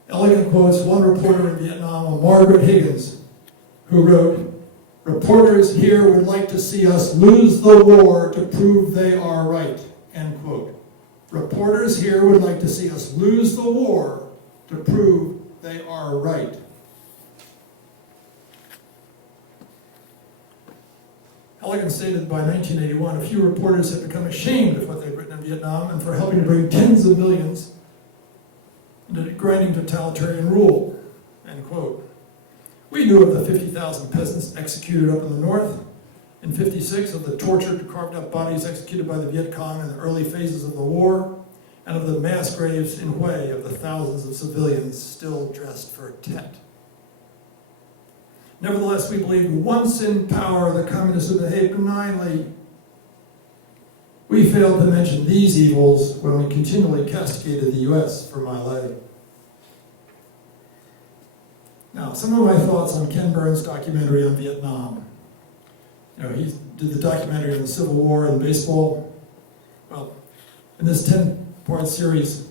Elegant quotes one reporter in Vietnam, Margaret Higgins, who wrote, "Reporters here would like to see us lose the war to prove they are right," end quote. Reporters here would like to see us lose the war to prove they are right. Elegant stated that by 1981, a few reporters had become ashamed of what they'd written in Vietnam and for helping to bring tens of millions into grinding totalitarian rule, end quote. We knew of the 50,000 peasants executed up in the north, in 56 of the tortured, carved up bodies executed by the Viet Cong in the early phases of the war, and of the mass graves in Hue of the thousands of civilians still dressed for Tet. Nevertheless, we believed once in power the communists would behave benignly. We failed to mention these evils when we continually castigated the U.S. for My Lai. Now, some of my thoughts on Ken Burns' documentary on Vietnam. You know, he did the documentary on the Civil War and baseball. Well, in this 10-part series,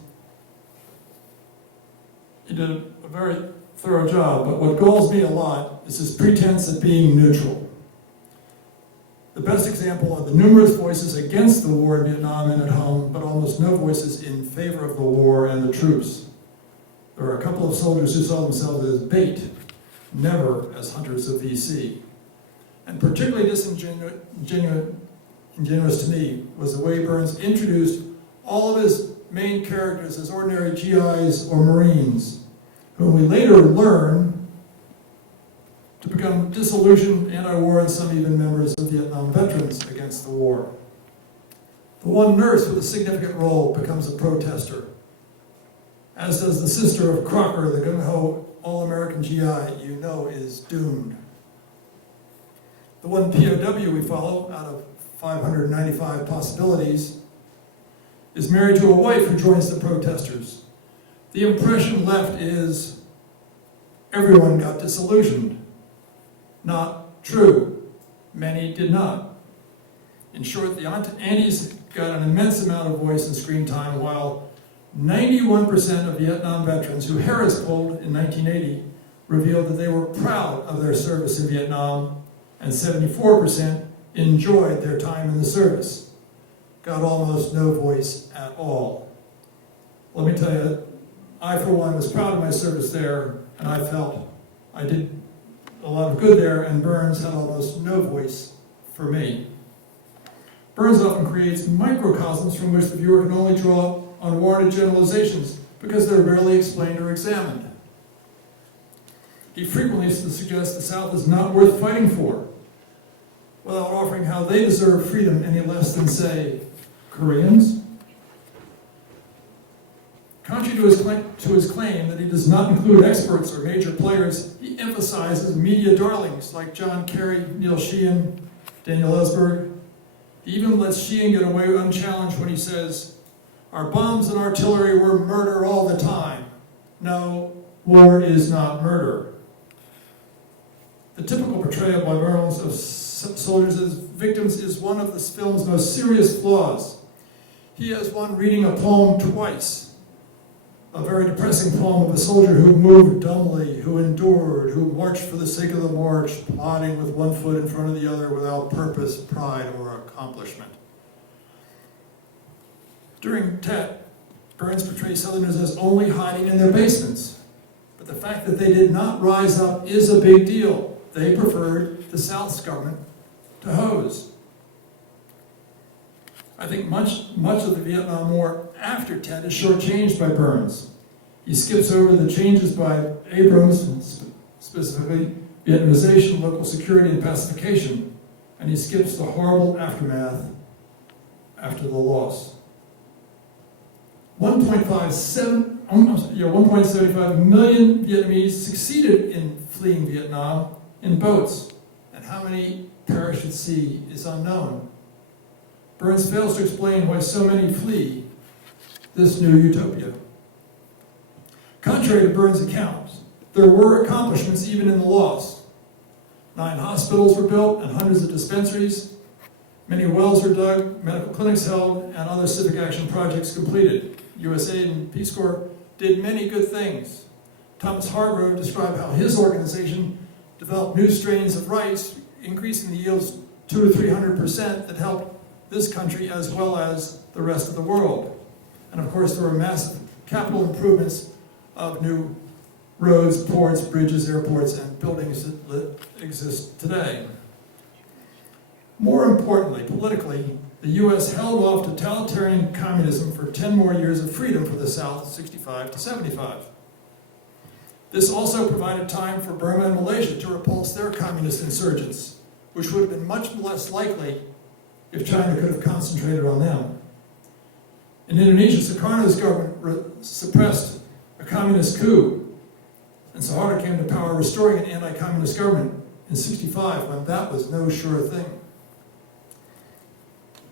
he did a very thorough job, but what galls me a lot is his pretense at being neutral. The best example are the numerous voices against the war in Vietnam and at home, but almost no voices in favor of the war and the troops. There are a couple of soldiers who saw themselves as bait, never as hunters of VC. And particularly disingenuous to me was the way Burns introduced all of his main characters as ordinary GIs or Marines, whom we later learn to become disillusioned anti-war and some even members of Vietnam veterans against the war. The one nurse with a significant role becomes a protester, as does the sister of Crocker, the gung-ho all-American GI you know is doomed. The one POW we follow, out of 595 possibilities, is married to a wife who joins the protesters. The impression left is everyone got disillusioned. Not true. Many did not. In short, the antis got an immense amount of voice and screen time, while 91% of Vietnam veterans who Harris polled in 1980 revealed that they were proud of their service in Vietnam, and 74% enjoyed their time in the service. Got almost no voice at all. Let me tell you, I for one was proud of my service there, and I felt I did a lot of good there, and Burns had almost no voice for me. Burns often creates microcosms from which the viewer can only draw unwarranted generalizations because they're rarely explained or examined. He frequently suggests the South is not worth fighting for, without offering how they deserve freedom any less than, say, Koreans. Contrary to his claim that he does not include experts or major players, he emphasizes media darlings like John Kerry, Neil Sheehan, Daniel Ellsberg. He even lets Sheehan get away unchallenged when he says, "Our bombs and artillery were murder all the time." No, war is not murder. The typical portrayal by Burns of soldiers as victims is one of this film's most serious flaws. He has one reading a poem twice, a very depressing poem of a soldier who moved dumbly, who endured, who marched for the sake of the march, plodding with one foot in front of the other without purpose, pride, or accomplishment. During Tet, Burns portrays Southerners as only hiding in their basements. But the fact that they did not rise up is a big deal. They preferred the South's government to hose. I think much of the Vietnam War after Tet is shortchanged by Burns. He skips over the changes by Abrams, specifically Vietnamization, local security, and pacification, and he skips the horrible aftermath after the loss. 1.75 million Vietnamese succeeded in fleeing Vietnam in boats, and how many perished at sea is unknown. Burns fails to explain why so many flee this new utopia. Contrary to Burns' accounts, there were accomplishments even in the loss. 9 hospitals were built and hundreds of dispensaries. Many wells were dug, medical clinics held, and other civic action projects completed. USAID and Peace Corps did many good things. Thomas Hargrove described how his organization developed new strains of rice, increasing the yields 200 to 300% that helped this country as well as the rest of the world. And of course, there were massive capital improvements of new roads, ports, bridges, airports, and buildings that exist today. More importantly, politically, the U.S. held off totalitarian communism for 10 more years of freedom for the South, 65 to 75. This also provided time for Burma and Malaysia to repulse their communist insurgents, which would have been much less likely if China could have concentrated on them. In Indonesia, Sukarno's government suppressed a communist coup, and Suharto came to power restoring an anti-communist government in 65 when that was no sure thing.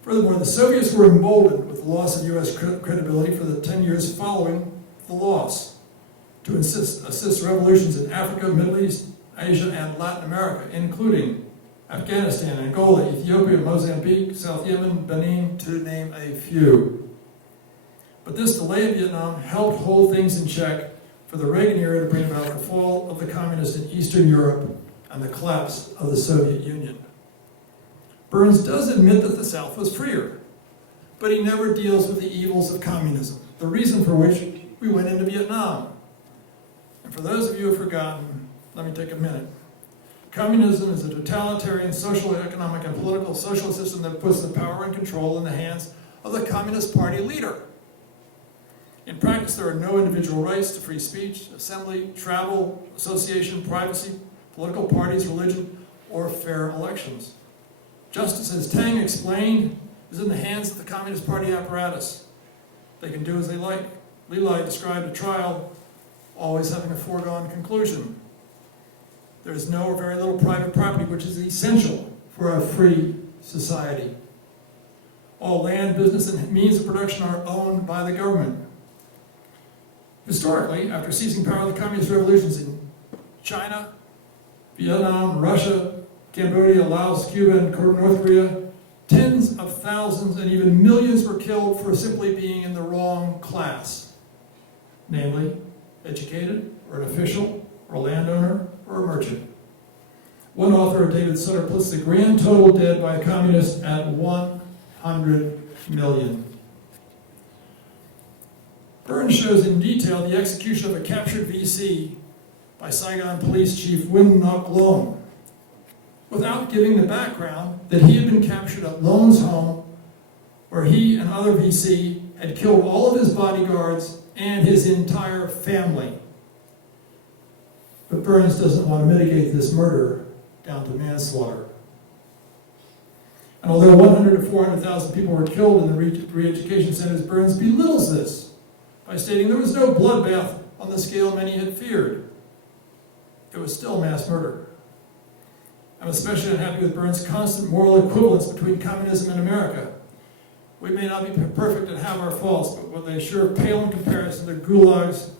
Furthermore, the Soviets were emboldened with the loss of U.S. credibility for the 10 years following the loss to assist revolutions in Africa, Middle East, Asia, and Latin America, including Afghanistan, Angola, Ethiopia, Mozambique, South Yemen, Benin, to name a few. But this delay in Vietnam helped hold things in check for the Reagan era to bring about the fall of the communists in Eastern Europe and the collapse of the Soviet Union. Burns does admit that the South was freer, but he never deals with the evils of communism, the reason for which we went into Vietnam. And for those of you who have forgotten, let me take a minute. Communism is a totalitarian social, economic, and political social system that puts the power and control in the hands of the Communist Party leader. In practice, there are no individual rights to free speech, assembly, travel, association, privacy, political parties, religion, or fair elections. Justice, as Tang explained, is in the hands of the Communist Party apparatus. They can do as they like. Li Lai described a trial always having a foregone conclusion. There is no or very little private property, which is essential for a free society. All land, business, and means of production are owned by the government. Historically, after seizing power of the communist revolutions in China, Vietnam, Russia, Cambodia, Laos, Cuba, and North Korea, tens of thousands and even millions were killed for simply being in the wrong class, namely educated, or an official, or a landowner, or a merchant. One author, David Sutter, puts the grand total dead by a communist at 100 million. Burns shows in detail the execution of a captured VC by Saigon police chief Win Ngoc Loan, without giving the background that he had been captured at Loan's home, where he and other VC had killed all of his bodyguards and his entire family. But Burns doesn't want to mitigate this murder down to manslaughter. And although 100 to 400,000 people were killed in the re-education centers, Burns belittles this by stating there was no bloodbath on the scale many had feared. It was still mass murder. I'm especially unhappy with Burns' constant moral equivalence between communism and America. We may not be perfect and have our faults, but they sure pale in comparison to gulags,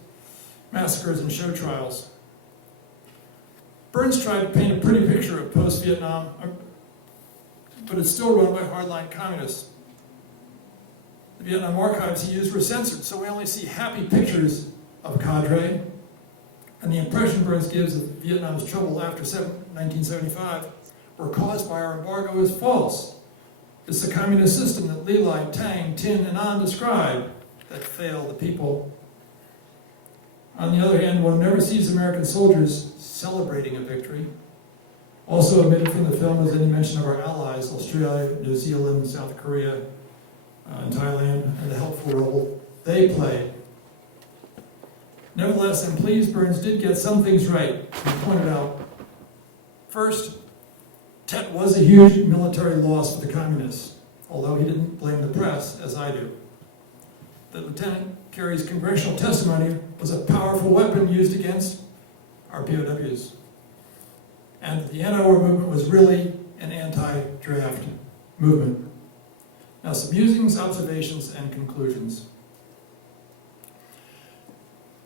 massacres, and show trials. Burns tried to paint a pretty picture of post-Vietnam, but it's still run by hardline communists. The Vietnam archives he used were censored, so we only see happy pictures of cadre, and the impression Burns gives of Vietnam's trouble after 1975 were caused by our embargo is false. It's the communist system that Li Lai, Tang, Tin, and An described that failed the people. On the other hand, one never sees American soldiers celebrating a victory. Also omitted from the film is any mention of our allies, Australia, New Zealand, South Korea, and Thailand, and the helpful role they played. Nevertheless, I'm pleased Burns did get some things right. He pointed out, first, Tet was a huge military loss for the communists, although he didn't blame the press, as I do. That Lieutenant Carey's congressional testimony was a powerful weapon used against our POWs. And the anti-war movement was really an anti-draft movement. Now, some musings, observations, and conclusions.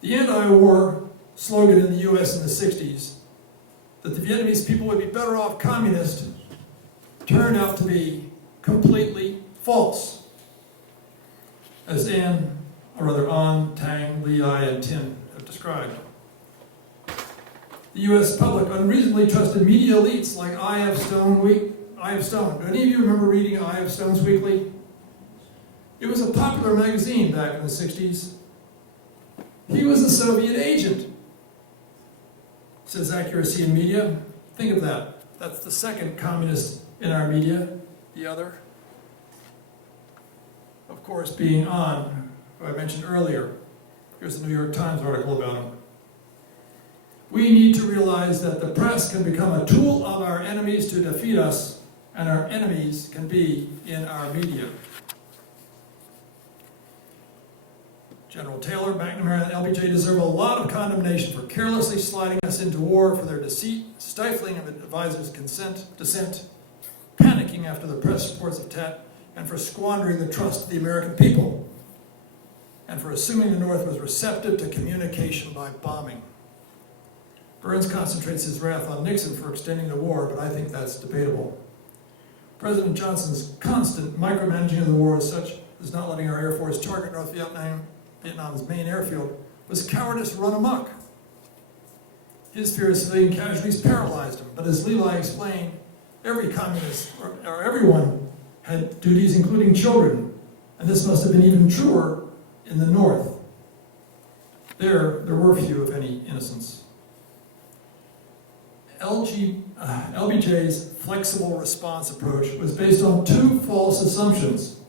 The anti-war slogan in the U.S. in the 60s, that the Vietnamese people would be better off communist, turned out to be completely false. As An, Tang, Li, and Tin have described. The U.S. public unreasonably trusted media elites like I.F. Stone. Do any of you remember reading I.F. Stone's Weekly? It was a popular magazine back in the 60s. He was a Soviet agent, says Accuracy in Media. Think of that. That's the second communist in our media. The other, of course, being An, who I mentioned earlier. Here's a New York Times article about him. We need to realize that the press can become a tool of our enemies to defeat us, and our enemies can be in our media. General Taylor, McNamara, and LBJ deserve a lot of condemnation for carelessly sliding us into war, for their deceit, stifling of advisors' dissent, panicking after the press reports of Tet, and for squandering the trust of the American people, and for assuming the North was receptive to communication by bombing. Burns concentrates his wrath on Nixon for extending the war, but I think that's debatable. President Johnson's constant micromanaging of the war is such as not letting our Air Force target North Vietnam's main airfield was cowardice run amok. His fear of civilian casualties paralyzed him, but as Levi explained, every communist, or everyone, had duties including children, and this must have been even truer in the North. There were few, if any, innocents. LBJ's flexible response approach was based on two false assumptions.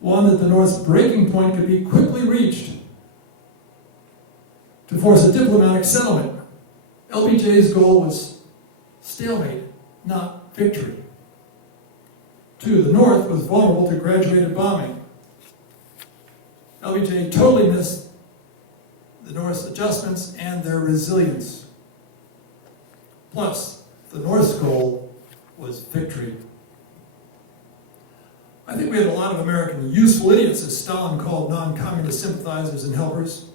One, that the North's breaking point could be quickly reached to force a diplomatic settlement. LBJ's goal was stalemate, not victory. Two, the North was vulnerable to graduated bombing. LBJ totally missed the North's adjustments and their resilience. Plus, the North's goal was victory. I think we had a lot of American useful idiots, as Stalin called non-communist sympathizers and helpers.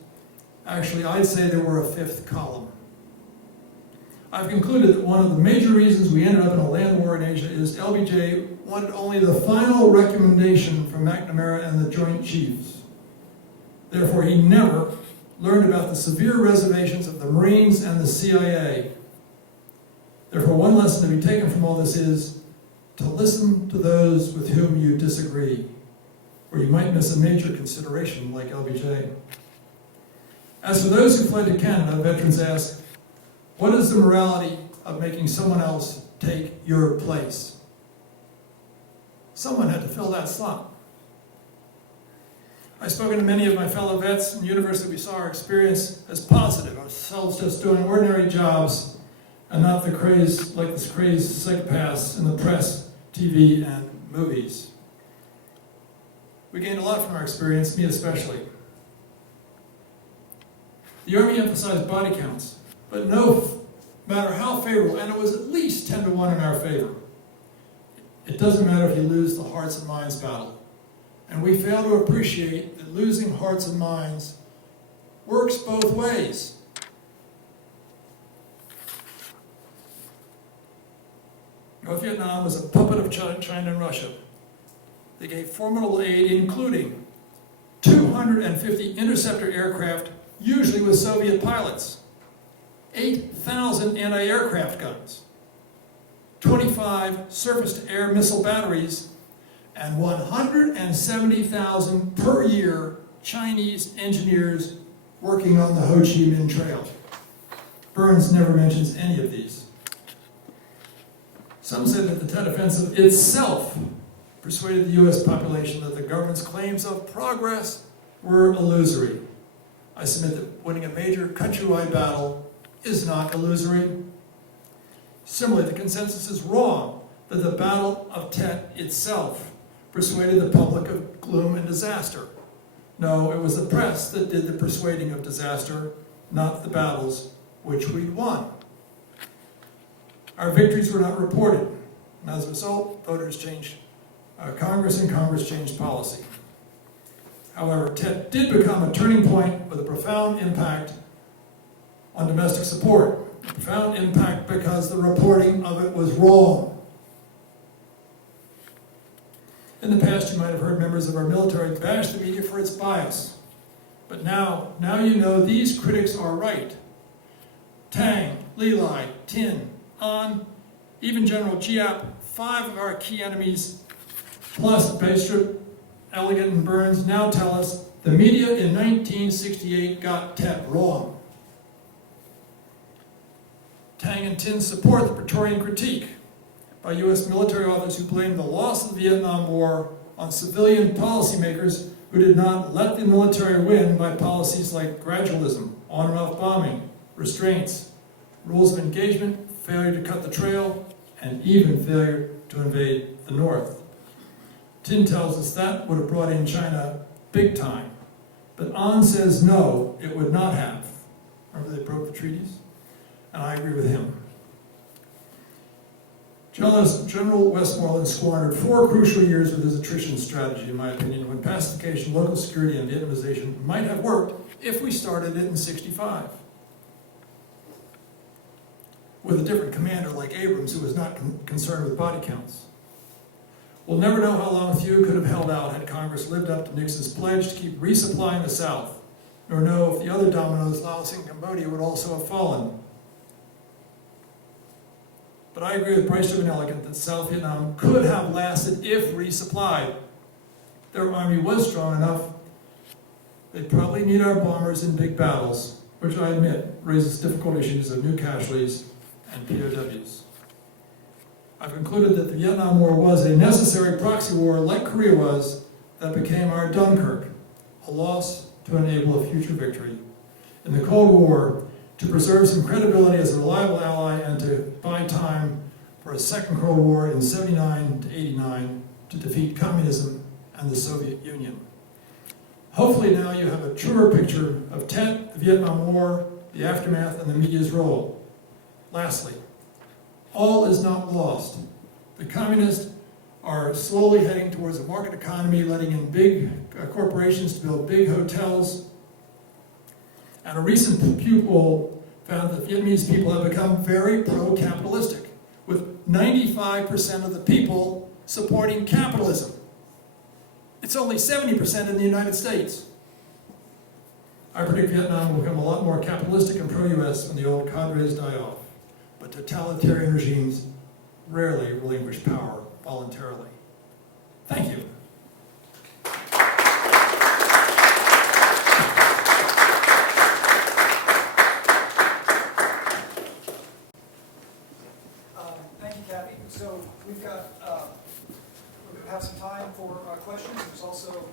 Actually, I'd say there were a fifth column. I've concluded that one of the major reasons we ended up in a land war in Asia is LBJ wanted only the final recommendation from McNamara and the Joint Chiefs. Therefore, he never learned about the severe reservations of the Marines and the CIA. Therefore, one lesson to be taken from all this is to listen to those with whom you disagree, or you might miss a major consideration like LBJ. As for those who fled to Canada, veterans ask, what is the morality of making someone else take your place? Someone had to fill that slot. I've spoken to many of my fellow vets in university. We saw our experience as positive, ourselves just doing ordinary jobs and not the craze, like this crazed psychopaths in the press, TV, and movies. We gained a lot from our experience, me especially. The Army emphasized body counts, but no matter how favorable, and it was at least 10 to 1 in our favor. It doesn't matter if you lose the hearts and minds battle. And we fail to appreciate that losing hearts and minds works both ways. North Vietnam was a puppet of China and Russia. They gave formidable aid, including 250 interceptor aircraft, usually with Soviet pilots, 8,000 anti-aircraft guns, 25 surface-to-air missile batteries, and 170,000 per year Chinese engineers working on the Ho Chi Minh Trail. Burns never mentions any of these. Some said that the Tet Offensive itself persuaded the U.S. population that the government's claims of progress were illusory. I submit that winning a major countrywide battle is not illusory. Similarly, the consensus is wrong that the Battle of Tet itself persuaded the public of gloom and disaster. No, it was the press that did the persuading of disaster, not the battles which we'd won. Our victories were not reported, and as a result, voters changed Congress, and Congress changed policy. However, Tet did become a turning point with a profound impact on domestic support. A profound impact because the reporting of it was wrong. In the past, you might have heard members of our military bash the media for its bias. But now you know these critics are right. Tang, Leli, Tin, An, even General Giap, 5 of our key enemies, plus Baystrip, Elegant, and Burns now tell us the media in 1968 got Tet wrong. Tang and Tin support the Praetorian critique by U.S. military authors who blame the loss of the Vietnam War on civilian policymakers who did not let the military win by policies like gradualism, on and off bombing, restraints, rules of engagement, failure to cut the trail, and even failure to invade the North. Tin tells us that would have brought in China big time. But An says no, it would not have. Remember they broke the treaties? And I agree with him. General Westmoreland squandered 4 crucial years with his attrition strategy, in my opinion, when pacification, local security, and Vietnamization might have worked if we started it in '65. With a different commander like Abrams, who was not concerned with body counts. We'll never know how long few could have held out had Congress lived up to Nixon's pledge to keep resupplying the South, nor know if the other dominoes, Laos and Cambodia, would also have fallen. But I agree with Bryce and Elegant that South Vietnam could have lasted if resupplied. Their army was strong enough. They probably need our bombers in big battles, which I admit raises difficult issues of new casualties and POWs. I've concluded that the Vietnam War was a necessary proxy war, like Korea was, that became our Dunkirk, a loss to enable a future victory. In the Cold War, to preserve some credibility as a reliable ally and to buy time for a second Cold War in '79 to '89 to defeat communism and the Soviet Union. Hopefully now you have a truer picture of Tet, the Vietnam War, the aftermath, and the media's role. Lastly, all is not lost. The communists are slowly heading towards a market economy, letting in big corporations to build big hotels. And a recent Pew poll found that Vietnamese people have become very pro-capitalistic, with 95% of the people supporting capitalism. It's only 70% in the United States. I predict Vietnam will become a lot more capitalistic and pro-US when the old cadres die off. But totalitarian regimes rarely relinquish power voluntarily. Thank you. Thank you, Kathy. So we've got, we're going to have some time for questions. There's also